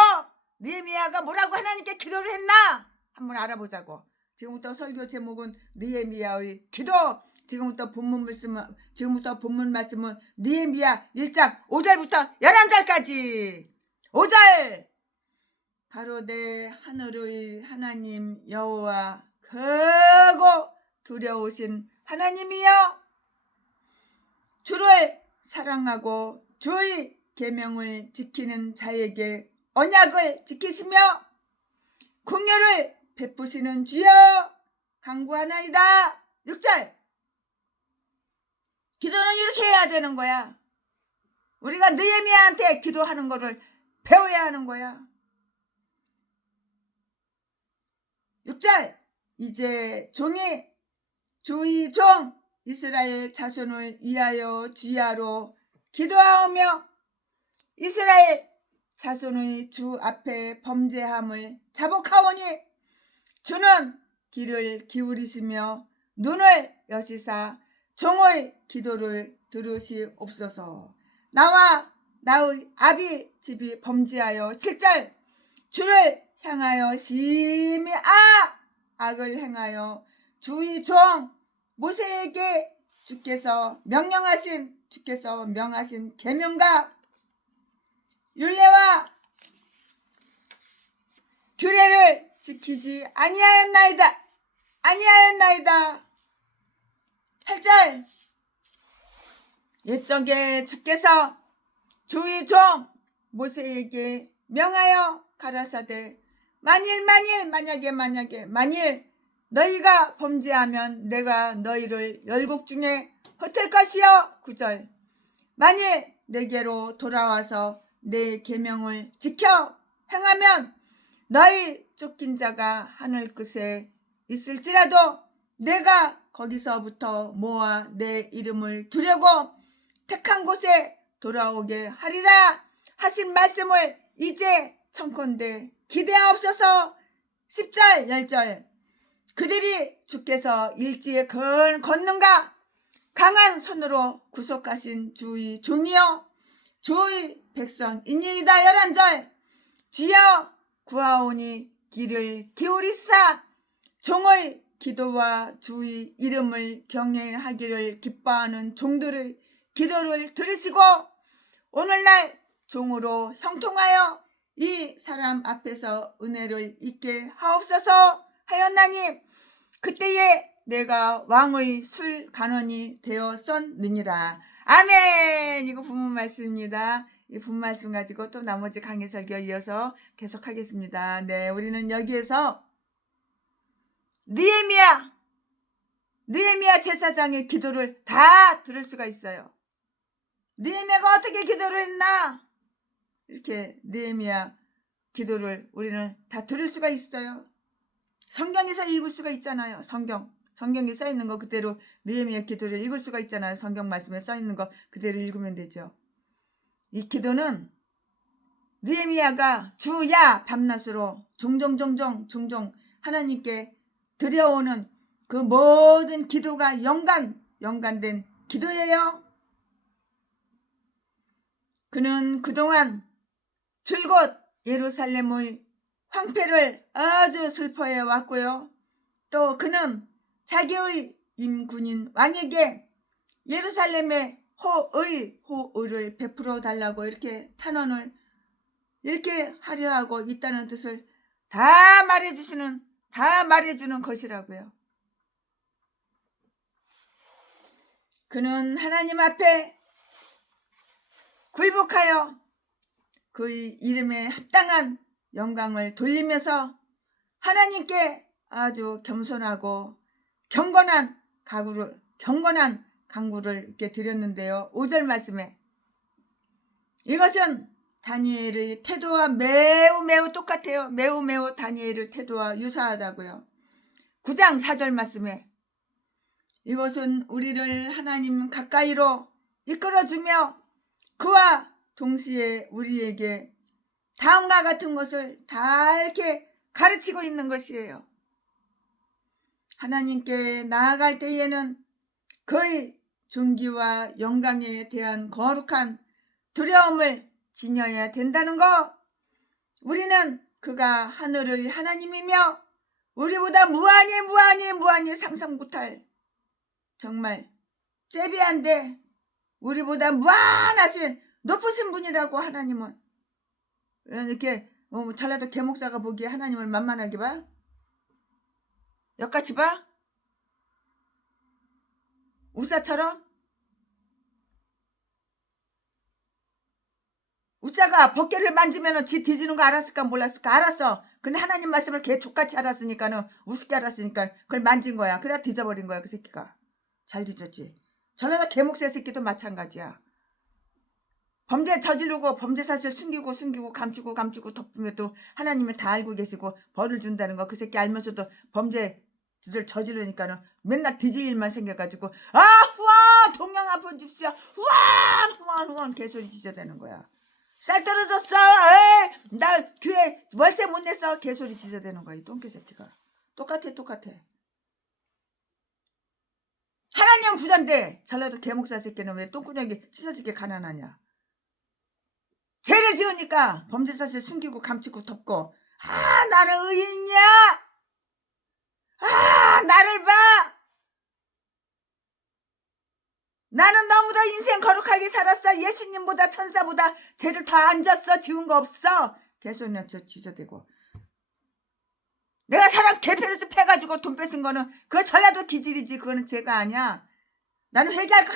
느헤미야가 뭐라고 하나님께 기도를 했나 한번 알아보자고. 지금부터 설교 제목은 느헤미야의 기도. 지금부터 본문 말씀은 느헤미야 1장 5절부터 11절까지. 5절. 가로되 하늘의 하나님 여호와 크고 두려우신 하나님이여, 주를 사랑하고 주의 계명을 지키는 자에게 언약을 지키시며 긍휼을 베푸시는 주여 간구하나이다. 6절. 기도는 이렇게 해야 되는 거야. 우리가 느헤미야한테 기도하는 거를 배워야 하는 거야. 6절. 이제 종이 주의 종 이스라엘 자손을 위하여 주야로 기도하오며 이스라엘 자손의 주 앞에 범죄함을 자복하오니 주는 귀를 기울이시며 눈을 여시사 종의 기도를 들으시옵소서. 나와 나의 아비 집이 범죄하여 7절. 주를 향하여 심히 악을 행하여 주의 종 모세에게 주께서 명하신 계명과 율례와 규례를 지키지 아니하였나이다. 8절. 옛적에 주께서 주의 종 모세에게 명하여 가라사대 만일 너희가 범죄하면 내가 너희를 열국 중에 흩을 것이요. 9절. 만일 내게로 돌아와서 내 계명을 지켜 행하면 너희 쫓긴 자가 하늘 끝에 있을지라도 내가 거기서부터 모아 내 이름을 두려고 택한 곳에 돌아오게 하리라 하신 말씀을 이제 청컨대 기대하옵소서. 10절 10절. 그들이 주께서 일지에 걷는가 강한 손으로 구속하신 주의 종이요 주의 백성이니이다. 11절. 주여 구하오니 귀를 기울이사 종의 기도와 주의 이름을 경외하기를 기뻐하는 종들의 기도를 들으시고 오늘날 종으로 형통하여 이 사람 앞에서 은혜를 잊게 하옵소서 하였나니 그때에 내가 왕의 술 간원이 되었었느니라. 아멘. 이거 본문 말씀입니다. 이 본문 말씀 가지고 또 나머지 강의 설교 이어서 계속하겠습니다. 네, 우리는 여기에서 느헤미야 제사장의 기도를 다 들을 수가 있어요. 느헤미야가 어떻게 기도를 했나? 이렇게 느헤미야 기도를 우리는 다 들을 수가 있어요. 성경에서 읽을 수가 있잖아요. 성경에 써 있는 거 그대로 느헤미야 기도를 읽을 수가 있잖아요. 성경 말씀에 써 있는 거 그대로 읽으면 되죠. 이 기도는 느헤미야가 주야 밤낮으로 종종 하나님께 드려오는 그 모든 기도가 연관된 기도예요. 그는 그동안 줄곧 예루살렘의 황폐를 아주 슬퍼해 왔고요. 또 그는 자기의 임군인 왕에게 예루살렘의 호의를 베풀어 달라고 이렇게 탄원을 이렇게 하려 하고 있다는 뜻을 다 말해주는 것이라고요. 그는 하나님 앞에 굴복하여 그의 이름에 합당한 영광을 돌리면서 하나님께 아주 겸손하고 경건한 강구를 이렇게 드렸는데요. 5절 말씀에 이것은 다니엘의 태도와 매우 똑같아요. 매우 다니엘의 태도와 유사하다고요. 9장 4절 말씀에 이것은 우리를 하나님 가까이로 이끌어주며 그와 동시에 우리에게 다음과 같은 것을 다 이렇게 가르치고 있는 것이에요. 하나님께 나아갈 때에는 그의 존귀와 영광에 대한 거룩한 두려움을 지녀야 된다는 거. 우리는 그가 하늘의 하나님이며 우리보다 무한히 상상 못할 정말 째비한데 우리보다 무한하신 높으신 분이라고. 하나님은 이렇게 전라도 개목사가 보기에 하나님을 만만하게 봐? 역같이 봐? 우사처럼? 우사가 벗개를 만지면 지 뒤지는 거 알았을까 몰랐을까? 알았어. 근데 하나님 말씀을 개 족같이 알았으니까는 우습게 알았으니까 그걸 만진 거야. 그래야 뒤져버린 거야. 그 새끼가. 잘 뒤졌지. 전라도 개목사 새끼도 마찬가지야. 범죄 저지르고 범죄 사실 숨기고 감추고 덮으면 또 하나님은 다 알고 계시고 벌을 준다는 거. 그 새끼 알면서도 범죄를 저지르니까는 맨날 뒤질 일만 생겨가지고 후원 동양 한번 줍시오. 후원 개소리 지저대는 거야. 쌀 떨어졌어. 에이, 나 교회 월세 못 냈어. 개소리 지저대는 거야. 이 똥개 새끼가. 똑같아. 하나님 부자인데 전라도 개목사 새끼는 왜 똥구녕이 찢어지게 가난하냐. 죄를 지으니까 범죄 사실 숨기고 감추고 덮고 나는 의인이야. 나를 봐. 나는 너무도 인생 거룩하게 살았어. 예수님보다 천사보다 죄를 더 안 졌어. 지운 거 없어. 개소리나 지저대고. 내가 사람 개패에서 패가지고 돈 뺏은 거는 그거 전라도 기질이지. 그거는 죄가 아니야. 나는 회개할 거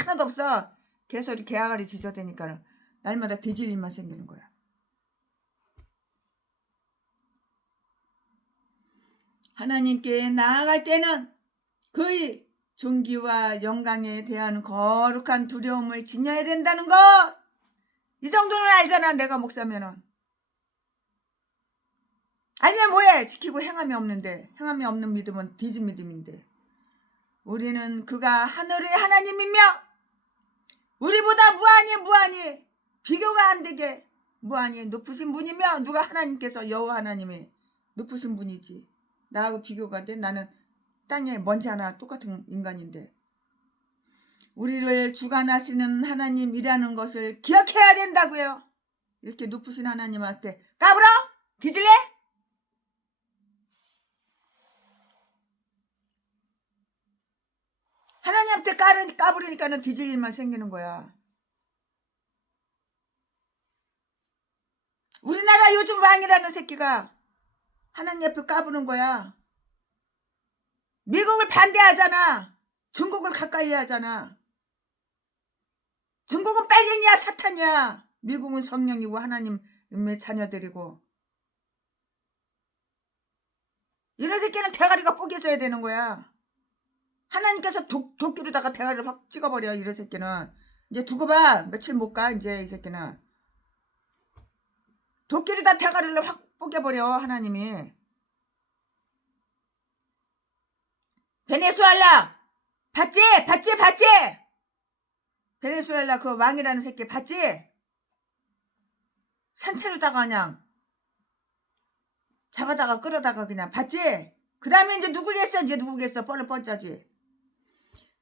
하나도 없어. 개소리 개아가리 지저대니까는 날마다 뒤질 일만 생기는 거야. 하나님께 나아갈 때는 그의 존귀와 영광에 대한 거룩한 두려움을 지녀야 된다는 것. 이 정도는 알잖아. 내가 목사면은. 아니야 뭐해. 지키고 행함이 없는데. 행함이 없는 믿음은 뒤진 믿음인데. 우리는 그가 하늘의 하나님이며 우리보다 무한히 비교가 안 되게 무한히 높으신 분이며 누가 하나님께서 여호와 하나님이 높으신 분이지. 나하고 비교가 돼? 나는 땅에 먼지 하나 똑같은 인간인데. 우리를 주관하시는 하나님이라는 것을 기억해야 된다고요. 이렇게 높으신 하나님한테 까불어? 뒤질래? 하나님한테 까부르니까는 뒤질 일만 생기는 거야. 우리나라 요즘 왕이라는 새끼가 하나님 옆에 까부는 거야. 미국을 반대하잖아. 중국을 가까이 하잖아. 중국은 빨갱이야 사탄이야. 미국은 성령이고 하나님의 자녀들이고. 이런 새끼는 대가리가 뽀개져야 되는 거야. 하나님께서 도끼로다가 대가리를 확 찍어버려. 이런 새끼는. 이제 두고 봐. 며칠 못 가. 이제 이 새끼는. 도끼로다 대가리를 확 뽀개버려. 하나님이. 베네수엘라 봤지? 베네수엘라 그 왕이라는 새끼 봤지? 산채로다가 그냥 잡아다가 끌어다가 그냥 봤지? 그 다음에 이제 누구겠어? 뻘렁뻔짜지.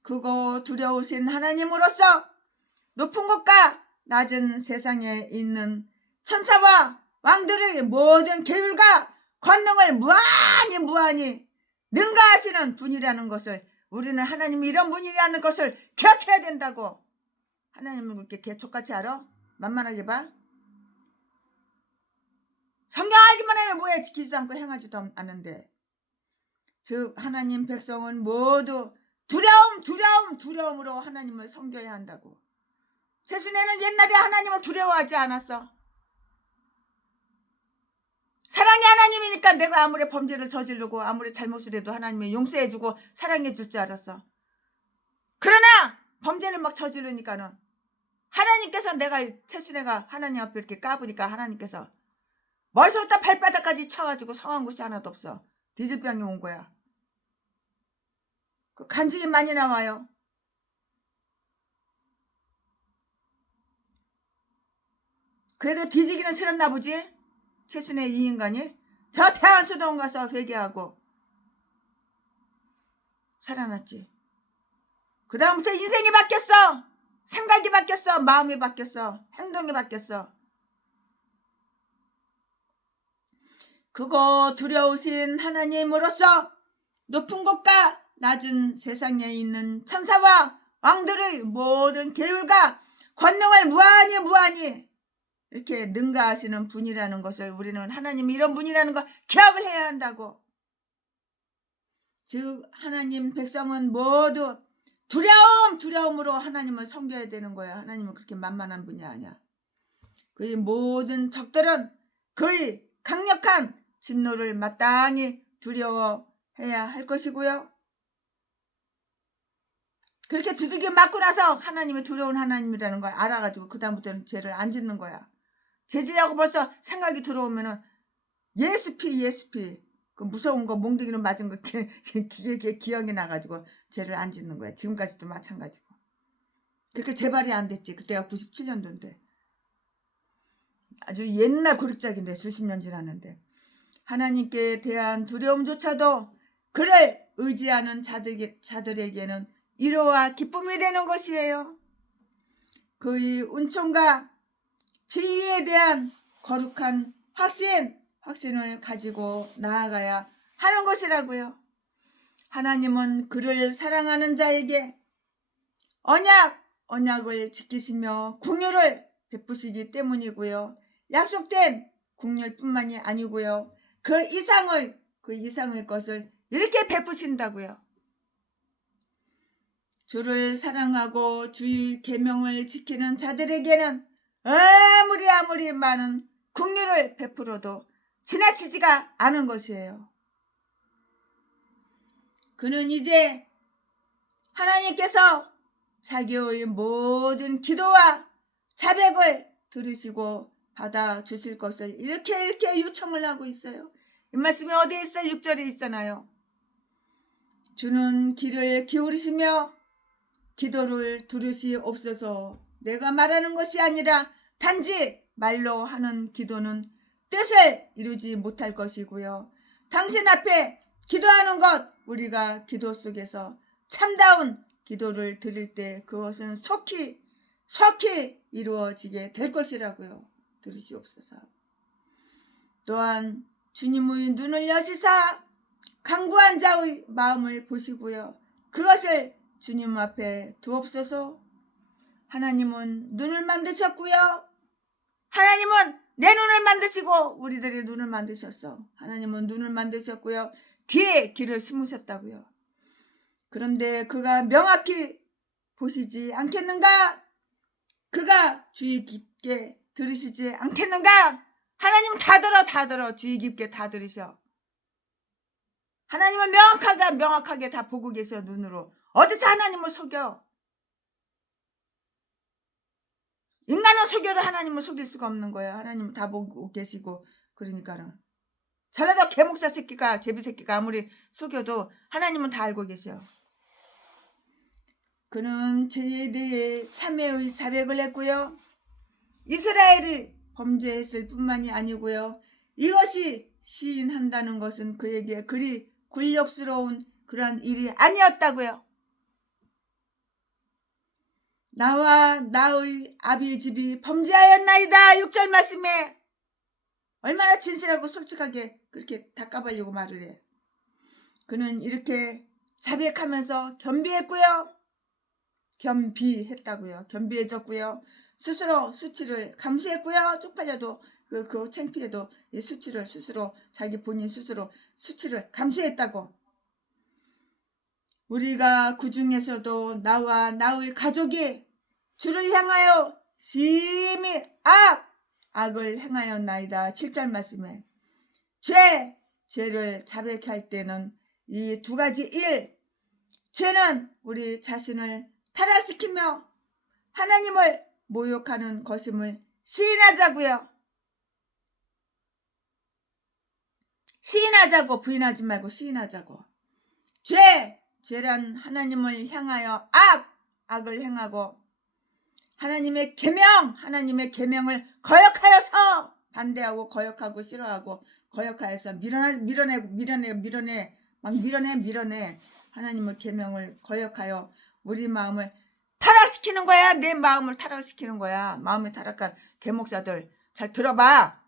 그거 두려우신 하나님으로서 높은 곳과 낮은 세상에 있는 천사와 왕들의 모든 계율과 권능을 무한히 능가하시는 분이라는 것을, 우리는 하나님이 이런 분이라는 것을 기억해야 된다고. 하나님은 그렇게 개촉같이 알아? 만만하게 봐? 뭐해 지키지도 않고 행하지도 않는데 즉 하나님 백성은 모두 두려움으로 하나님을 섬겨야 한다고. 최순애는 옛날에 하나님을 두려워하지 않았어. 사랑의 하나님이니까 내가 아무리 범죄를 저지르고 아무리 잘못을 해도 하나님이 용서해주고 사랑해줄 줄 알았어. 그러나 범죄를 막 저지르니까는 하나님께서 내가 최순애가 하나님 앞에 이렇게 까부니까 하나님께서 머리부터 발바닥까지 쳐가지고 성한 곳이 하나도 없어. 뒤질병이 온 거야. 그 간증이 많이 나와요. 그래도 뒤지기는 싫었나 보지? 최순애 이 인간이 저 태안수동 가서 회개하고 살아났지. 그 다음부터 인생이 바뀌었어. 생각이 바뀌었어. 마음이 바뀌었어. 행동이 바뀌었어. 그거 두려우신 하나님으로서 높은 곳과 낮은 세상에 있는 천사와 왕들의 모든 계율과 권능을 무한히 이렇게 능가하시는 분이라는 것을 우리는 하나님이 이런 분이라는 걸 기억을 해야 한다고. 즉 하나님 백성은 모두 두려움으로 하나님을 섬겨야 되는 거야. 하나님은 그렇게 만만한 분이 아니야. 그의 모든 적들은 그의 강력한 진노를 마땅히 두려워해야 할 것이고요. 그렇게 두들겨 맞고 나서 하나님이 두려운 하나님이라는 걸 알아가지고 그 다음부터는 죄를 안 짓는 거야. 죄지라고 벌써 생각이 들어오면은 예수피 그 무서운 거 몽둥이로 맞은 거 기억이 나가지고 죄를 안 짓는 거야. 지금까지도 마찬가지고. 그렇게 재발이 안 됐지. 그때가 97년도인데 아주 옛날 고립작인데 수십 년 지났는데 하나님께 대한 두려움조차도 그를 의지하는 자들에게는 위로와 기쁨이 되는 것이에요. 그의 은총과 진리에 대한 거룩한 확신을 가지고 나아가야 하는 것이라고요. 하나님은 그를 사랑하는 자에게 언약을 지키시며 긍휼을 베푸시기 때문이고요. 약속된 긍휼뿐만이 아니고요. 그 이상의 것을 이렇게 베푸신다고요. 주를 사랑하고 주의 계명을 지키는 자들에게는 아무리 많은 긍휼을 베풀어도 지나치지가 않은 것이에요. 그는 이제 하나님께서 자기의 모든 기도와 자백을 들으시고 받아주실 것을 이렇게 요청을 하고 있어요. 이 말씀이 어디에 있어요? 6절에 있잖아요. 주는 귀를 기울이시며 기도를 들으시옵소서. 내가 말하는 것이 아니라 단지 말로 하는 기도는 뜻을 이루지 못할 것이고요. 당신 앞에 기도하는 것, 우리가 기도 속에서 참다운 기도를 드릴 때 그것은 속히 이루어지게 될 것이라고요. 들으시옵소서. 또한 주님의 눈을 여시사 간구한 자의 마음을 보시고요. 그것을 주님 앞에 두옵소서. 하나님은 눈을 만드셨고요. 하나님은 내 눈을 만드시고 우리들의 눈을 만드셨어. 하나님은 눈을 만드셨고요. 귀에 귀를 심으셨다고요. 그런데 그가 명확히 보시지 않겠는가? 그가 주의 깊게 들으시지 않겠는가? 하나님은 다 들어. 주의 깊게 다 들으셔. 하나님은 명확하게 다 보고 계셔. 눈으로. 어디서 하나님을 속여? 인간은 속여도 하나님은 속일 수가 없는 거예요. 하나님은 다 보고 계시고. 그러니까는 잘라도 개목사 새끼가 제비 새끼가 아무리 속여도 하나님은 다 알고 계셔. 그는 죄에 대해 참회의 자백을 했고요. 이스라엘이 범죄했을 뿐만이 아니고요. 이것이 시인한다는 것은 그에게 그리 굴욕스러운 그러한 일이 아니었다고요. 나와 나의 아비 집이 범죄하였나이다. 6절 말씀에 얼마나 진실하고 솔직하게 그렇게 닦아보려고 말을 해. 그는 이렇게 자백하면서 겸비했고요. 겸비해졌고요. 스스로 수치를 감수했고요. 쪽팔려도 그 창피해도 이 수치를 스스로 자기 본인 스스로 수치를 감수했다고. 우리가 그 중에서도 나와 나의 가족이 주를 향하여 심히 악을 행하였나이다. 7절 말씀에 죄를 자백할 할 때는 이 두 가지 일, 죄는 우리 자신을 타락시키며 하나님을 모욕하는 것임을 시인하자고요. 시인하자고, 부인하지 말고 시인하자고. 죄란 하나님을 향하여 악을 행하고 하나님의 계명을 거역하여서 반대하고 거역하고 싫어하고 거역하여서 밀어내 하나님의 계명을 거역하여 우리 마음을 타락시키는 거야. 내 마음을 타락시키는 거야. 마음이 타락한 계목사들 잘 들어봐.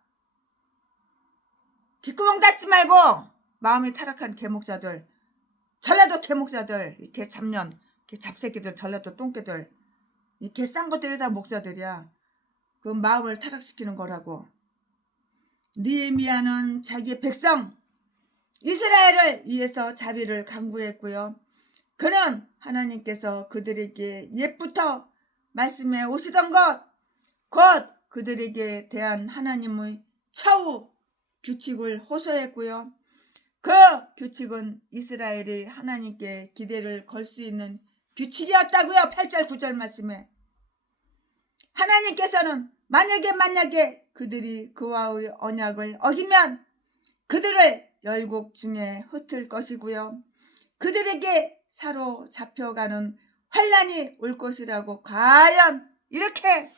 귓구멍 닫지 말고. 마음이 타락한 계목사들, 전라도 계목사들, 이 개잡년, 개잡새끼들, 전라도 똥개들, 이 개싼 것들이 다 목사들이야. 그 마음을 타락시키는 거라고. 느헤미야는 자기의 백성 이스라엘을 위해서 자비를 강구했고요. 그는 하나님께서 그들에게 옛부터 말씀해 오시던 것, 곧 그들에게 대한 하나님의 처우 규칙을 호소했고요. 그 규칙은 이스라엘이 하나님께 기대를 걸 수 있는 규칙이었다고요. 8절 9절 말씀에 하나님께서는 만약에 그들이 그와의 언약을 어기면 그들을 열국 중에 흩을 것이고요. 그들에게 사로잡혀가는 환난이 올 것이라고 과연 이렇게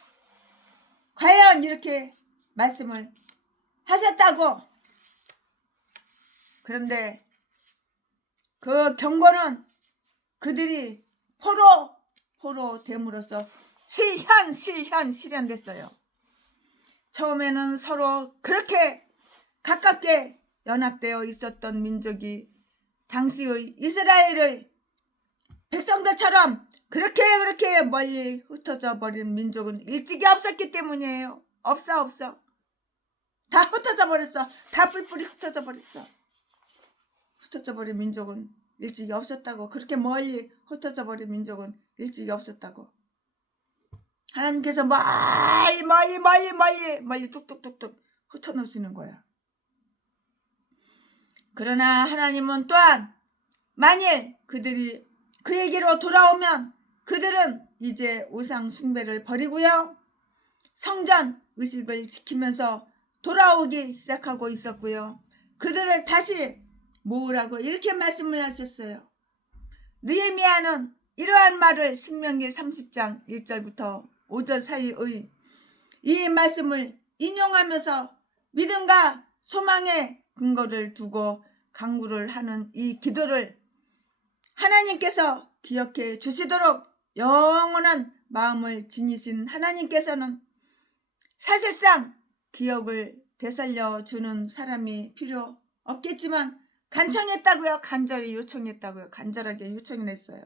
말씀을 하셨다고. 그런데 그 경고는 그들이 포로 됨으로써 실현됐어요. 처음에는 서로 그렇게 가깝게 연합되어 있었던 민족이 당시의 이스라엘의 백성들처럼 그렇게 멀리 흩어져 버린 민족은 일찍이 없었기 때문이에요. 없어. 다 흩어져 버렸어. 다 뿔뿔이 흩어져 버렸어. 흩어져 버린 민족은 일찍이 없었다고. 그렇게 멀리 흩어져 버린 민족은 일찍이 없었다고. 하나님께서 멀리 뚝뚝뚝뚝 흩어놓으시는 거야. 그러나 하나님은 또한 만일 그들이 그에게로 돌아오면 그들은 이제 우상 숭배를 버리고요. 성전 의식을 지키면서 돌아오기 시작하고 있었고요. 그들을 다시 모으라고 이렇게 말씀을 하셨어요. 느헤미야는 이러한 말을 신명기 30장 1절부터 5절 사이의 이 말씀을 인용하면서 믿음과 소망의 근거를 두고 강구를 하는 이 기도를 하나님께서 기억해 주시도록 영원한 마음을 지니신 하나님께서는 사실상 기억을 되살려 주는 사람이 필요 없겠지만 간절히 요청했다고요. 간절하게 요청을 했어요.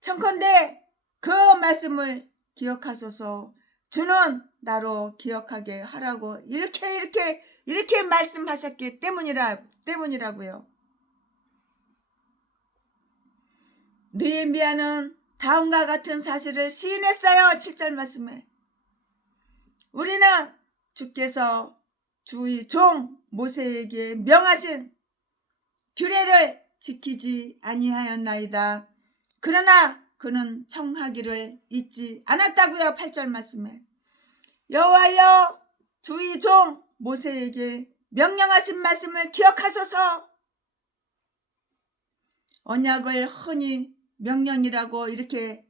청컨대 그 말씀을 기억하소서. 주는 나로 기억하게 하라고 이렇게 말씀하셨기 때문이라고요. 느헤미야는 다음과 같은 사실을 시인했어요. 7절 말씀에 우리는 주께서 주의 종 모세에게 명하신 규례를 지키지 아니하였나이다. 그러나 그는 청하기를 잊지 않았다고요. 8절 말씀에 여호와여 주의 종 모세에게 명령하신 말씀을 기억하소서. 언약을 흔히 명령이라고 이렇게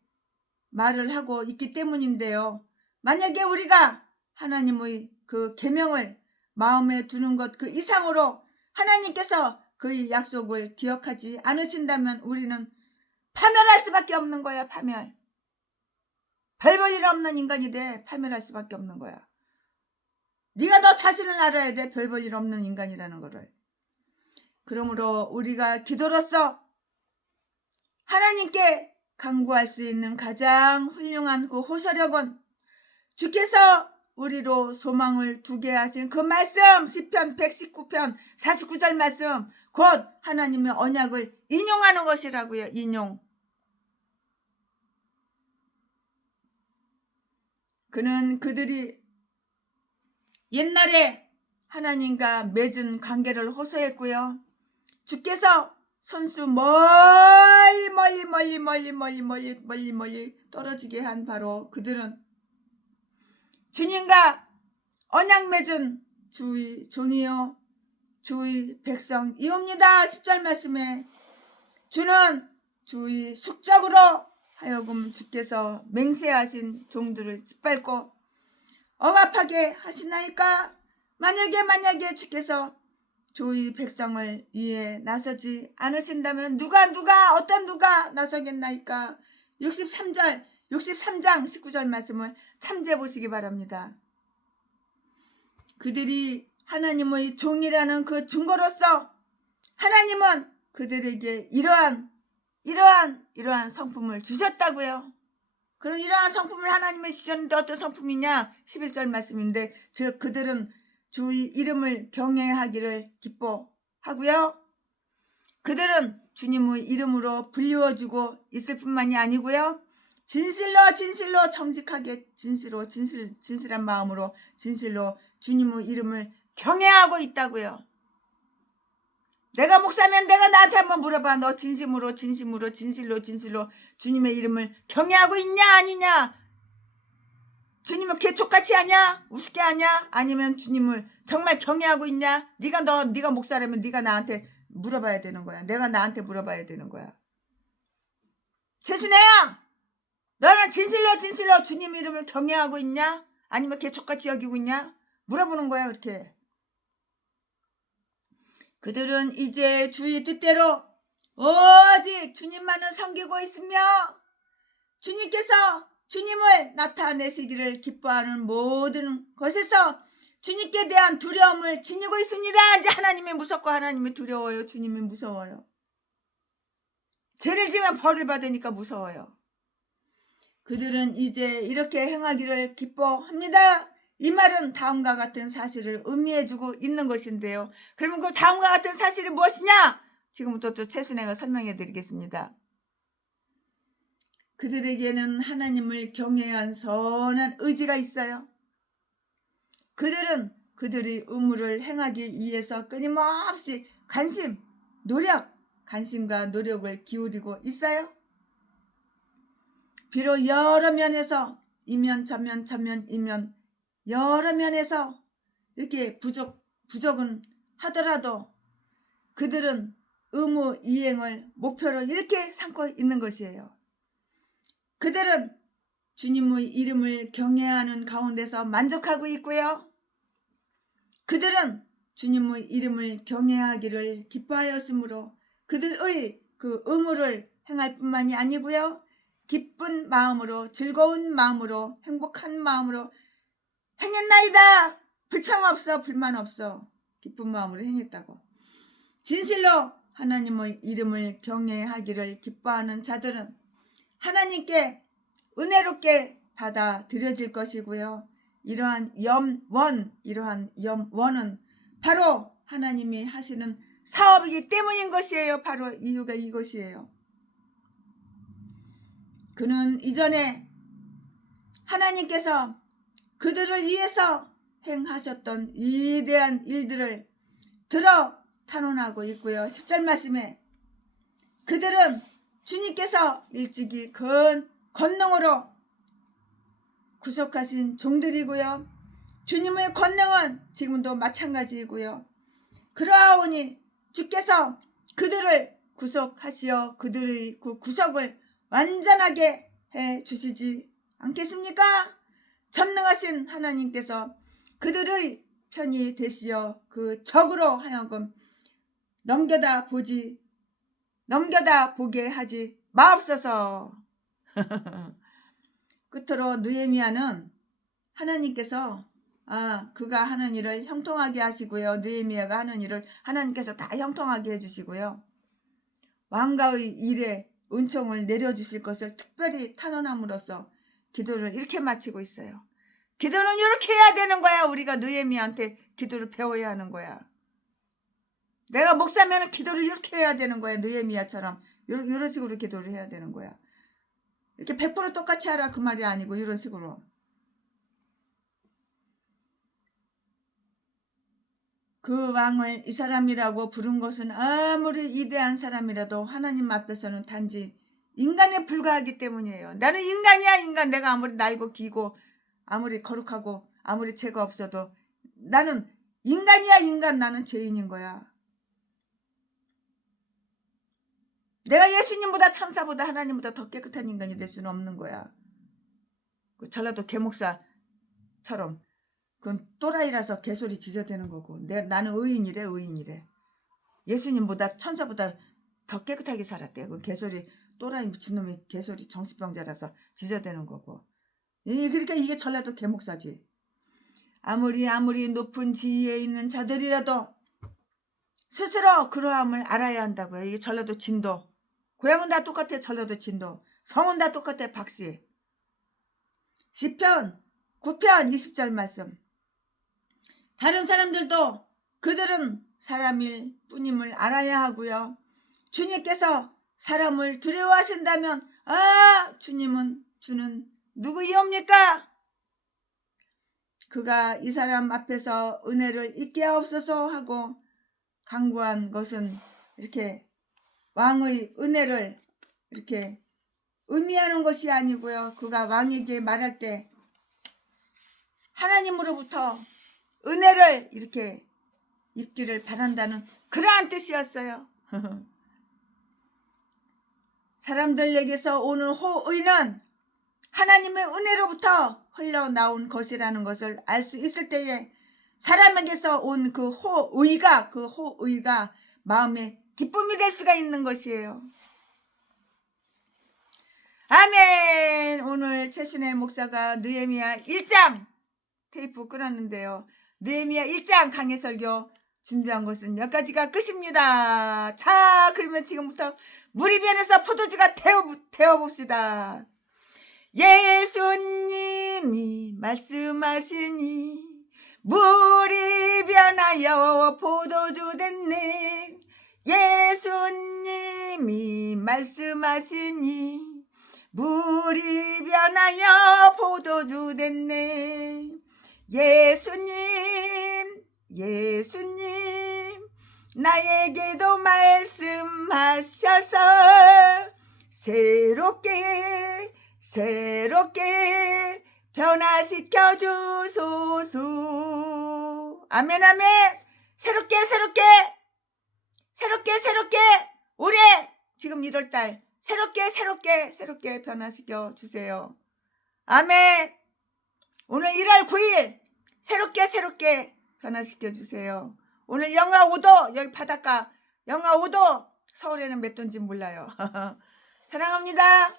말을 하고 있기 때문인데요. 만약에 우리가 하나님의 그 계명을 마음에 두는 것 그 이상으로 하나님께서 그의 약속을 기억하지 않으신다면 우리는 파멸할 수밖에 없는 거야. 파멸. 별 볼 일 없는 인간이 돼. 파멸할 수밖에 없는 거야. 네가 너 자신을 알아야 돼. 별 볼 일 없는 인간이라는 거를. 그러므로 우리가 기도로서 하나님께 간구할 수 있는 가장 훌륭한 그 호소력은 주께서 우리로 소망을 두게 하신 그 말씀, 시편 119편 49절 말씀, 곧 하나님의 언약을 인용하는 것이라고요. 인용. 그는 그들이 옛날에 하나님과 맺은 관계를 호소했고요. 주께서 손수 멀리 떨어지게 한 바로 그들은 주님과 언약 맺은 주의 종이요 주의 백성이옵니다. 10절 말씀에 주는 주의 숙적으로 하여금 주께서 맹세하신 종들을 짓밟고 억압하게 하시나이까? 만약에 주께서 주의 백성을 위해 나서지 않으신다면 어떤 누가 나서겠나이까? 63장 19절 말씀을 참조해 보시기 바랍니다. 그들이 하나님의 종이라는 그 증거로서 하나님은 그들에게 이러한 성품을 주셨다고요. 그런 이러한 성품을 하나님이 주셨는데 어떤 성품이냐? 11절 말씀인데 즉 그들은 주의 이름을 경외하기를 기뻐하고요. 그들은 주님의 이름으로 불리워주고 있을 뿐만이 아니고요. 진실로 정직하게 진실한 마음으로 진실로 주님의 이름을 경외하고 있다고요. 내가 목사면 내가 나한테 한번 물어봐. 너 진심으로 진실로 주님의 이름을 경외하고 있냐 아니냐? 주님을 개족같이 하냐? 우습게 하냐? 아니면 주님을 정말 경외하고 있냐? 네가 목사라면 네가 나한테 물어봐야 되는 거야. 내가 나한테 물어봐야 되는 거야. 최순애야, 너는 진실로 주님 이름을 경외하고 있냐? 아니면 개족같이 여기고 있냐? 물어보는 거야. 그렇게. 그들은 이제 주의 뜻대로 오직 주님만을 섬기고 있으며 주님께서 주님을 나타내시기를 기뻐하는 모든 것에서 주님께 대한 두려움을 지니고 있습니다. 이제 하나님이 무섭고 하나님이 두려워요. 주님이 무서워요. 죄를 지면 벌을 받으니까 무서워요. 그들은 이제 이렇게 행하기를 기뻐합니다. 이 말은 다음과 같은 사실을 의미해주고 있는 것인데요. 그러면 그 다음과 같은 사실이 무엇이냐? 지금부터 또 최순애가 설명해 드리겠습니다. 그들에게는 하나님을 경외한 선한 의지가 있어요. 그들은 그들의 의무를 행하기 위해서 끊임없이 관심과 노력을 기울이고 있어요. 비록 여러 면에서 이면 여러 면에서 이렇게 부족은 하더라도 그들은 의무 이행을 목표로 이렇게 삼고 있는 것이에요. 그들은 주님의 이름을 경외하는 가운데서 만족하고 있고요. 그들은 주님의 이름을 경외하기를 기뻐하였으므로 그들의 그 의무를 행할 뿐만이 아니고요. 기쁜 마음으로, 즐거운 마음으로, 행복한 마음으로 행했나이다. 불평 없어, 불만 없어. 기쁜 마음으로 행했다고. 진실로 하나님의 이름을 경외하기를 기뻐하는 자들은 하나님께 은혜롭게 받아들여질 것이고요. 이러한 염원은 바로 하나님이 하시는 사업이기 때문인 것이에요. 바로 이유가 이것이에요. 그는 이전에 하나님께서 그들을 위해서 행하셨던 위대한 일들을 들어 탄원하고 있고요. 10절 말씀에 그들은 주님께서 일찍이 큰 권능으로 구속하신 종들이고요. 주님의 권능은 지금도 마찬가지이고요. 그러하오니 주께서 그들을 구속하시어 그들의 그 구속을 완전하게 해 주시지 않겠습니까? 전능하신 하나님께서 그들의 편이 되시어 그 적으로 하여금 넘겨다 보게 하지 마옵소서. 끝으로 느헤미야는 하나님께서 그가 하는 일을 형통하게 하시고요. 느헤미야가 하는 일을 하나님께서 다 형통하게 해주시고요. 왕가의 일에 은총을 내려주실 것을 특별히 탄원함으로써 기도를 이렇게 마치고 있어요. 기도는 이렇게 해야 되는 거야. 우리가 느헤미야한테 기도를 배워야 하는 거야. 내가 목사면은 기도를 이렇게 해야 되는 거야. 느헤미야처럼 이런 식으로 기도를 해야 되는 거야. 이렇게 100% 똑같이 하라 그 말이 아니고 이런 식으로. 그 왕을 이 사람이라고 부른 것은 아무리 위대한 사람이라도 하나님 앞에서는 단지 인간에 불과하기 때문이에요. 나는 인간이야, 인간. 내가 아무리 날고 기고 아무리 거룩하고 아무리 죄가 없어도 나는 인간이야, 인간. 나는 죄인인 거야. 내가 예수님보다 천사보다 하나님보다 더 깨끗한 인간이 될 수는 없는 거야. 그 전라도 개목사처럼 그건 또라이라서 개소리 지저대는 거고 나는 의인이래, 의인이래. 예수님보다 천사보다 더 깨끗하게 살았대. 그 개소리 또라이 미친놈이 개소리 정신병자라서 지저대는 거고. 그러니까 이게 전라도 개목사지. 아무리 높은 지위에 있는 자들이라도 스스로 그러함을 알아야 한다고요. 이게 전라도 진도. 고향은 다 똑같아. 전라도 진도. 성은 다 똑같아. 박씨. 시편 9편 20절 말씀. 다른 사람들도 그들은 사람일 뿐임을 알아야 하고요. 주님께서 사람을 두려워하신다면 주는 누구이옵니까? 그가 이 사람 앞에서 은혜를 잊게 하옵소서 하고 간구한 것은 이렇게 왕의 은혜를 이렇게 의미하는 것이 아니고요. 그가 왕에게 말할 때 하나님으로부터 은혜를 이렇게 입기를 바란다는 그러한 뜻이었어요. 사람들에게서 오는 호의는 하나님의 은혜로부터 흘러나온 것이라는 것을 알 수 있을 때에 사람에게서 온 그 호의가 마음의 기쁨이 될 수가 있는 것이에요. 아멘. 오늘 최순애 목사가 느헤미야 1장 테이프 끊었는데요. 느헤미야 1장 강해 설교 준비한 것은 여기까지가 끝입니다. 자, 그러면 지금부터 무리변에서 포도주가 되어봅시다. 예수님이 말씀하시니 물이 변하여 포도주 됐네. 예수님이 말씀하시니 물이 변하여 포도주 됐네. 예수님 나에게도 말씀하셔서 새롭게 변화시켜 주소서. 아멘 아멘. 새롭게 올해 지금 1월달 새롭게 변화시켜 주세요. 아멘. 오늘 1월 9일 새롭게 변화시켜 주세요. 오늘 영하 5도 여기 바닷가 영하 5도. 서울에는 몇 도인지 몰라요. 사랑합니다.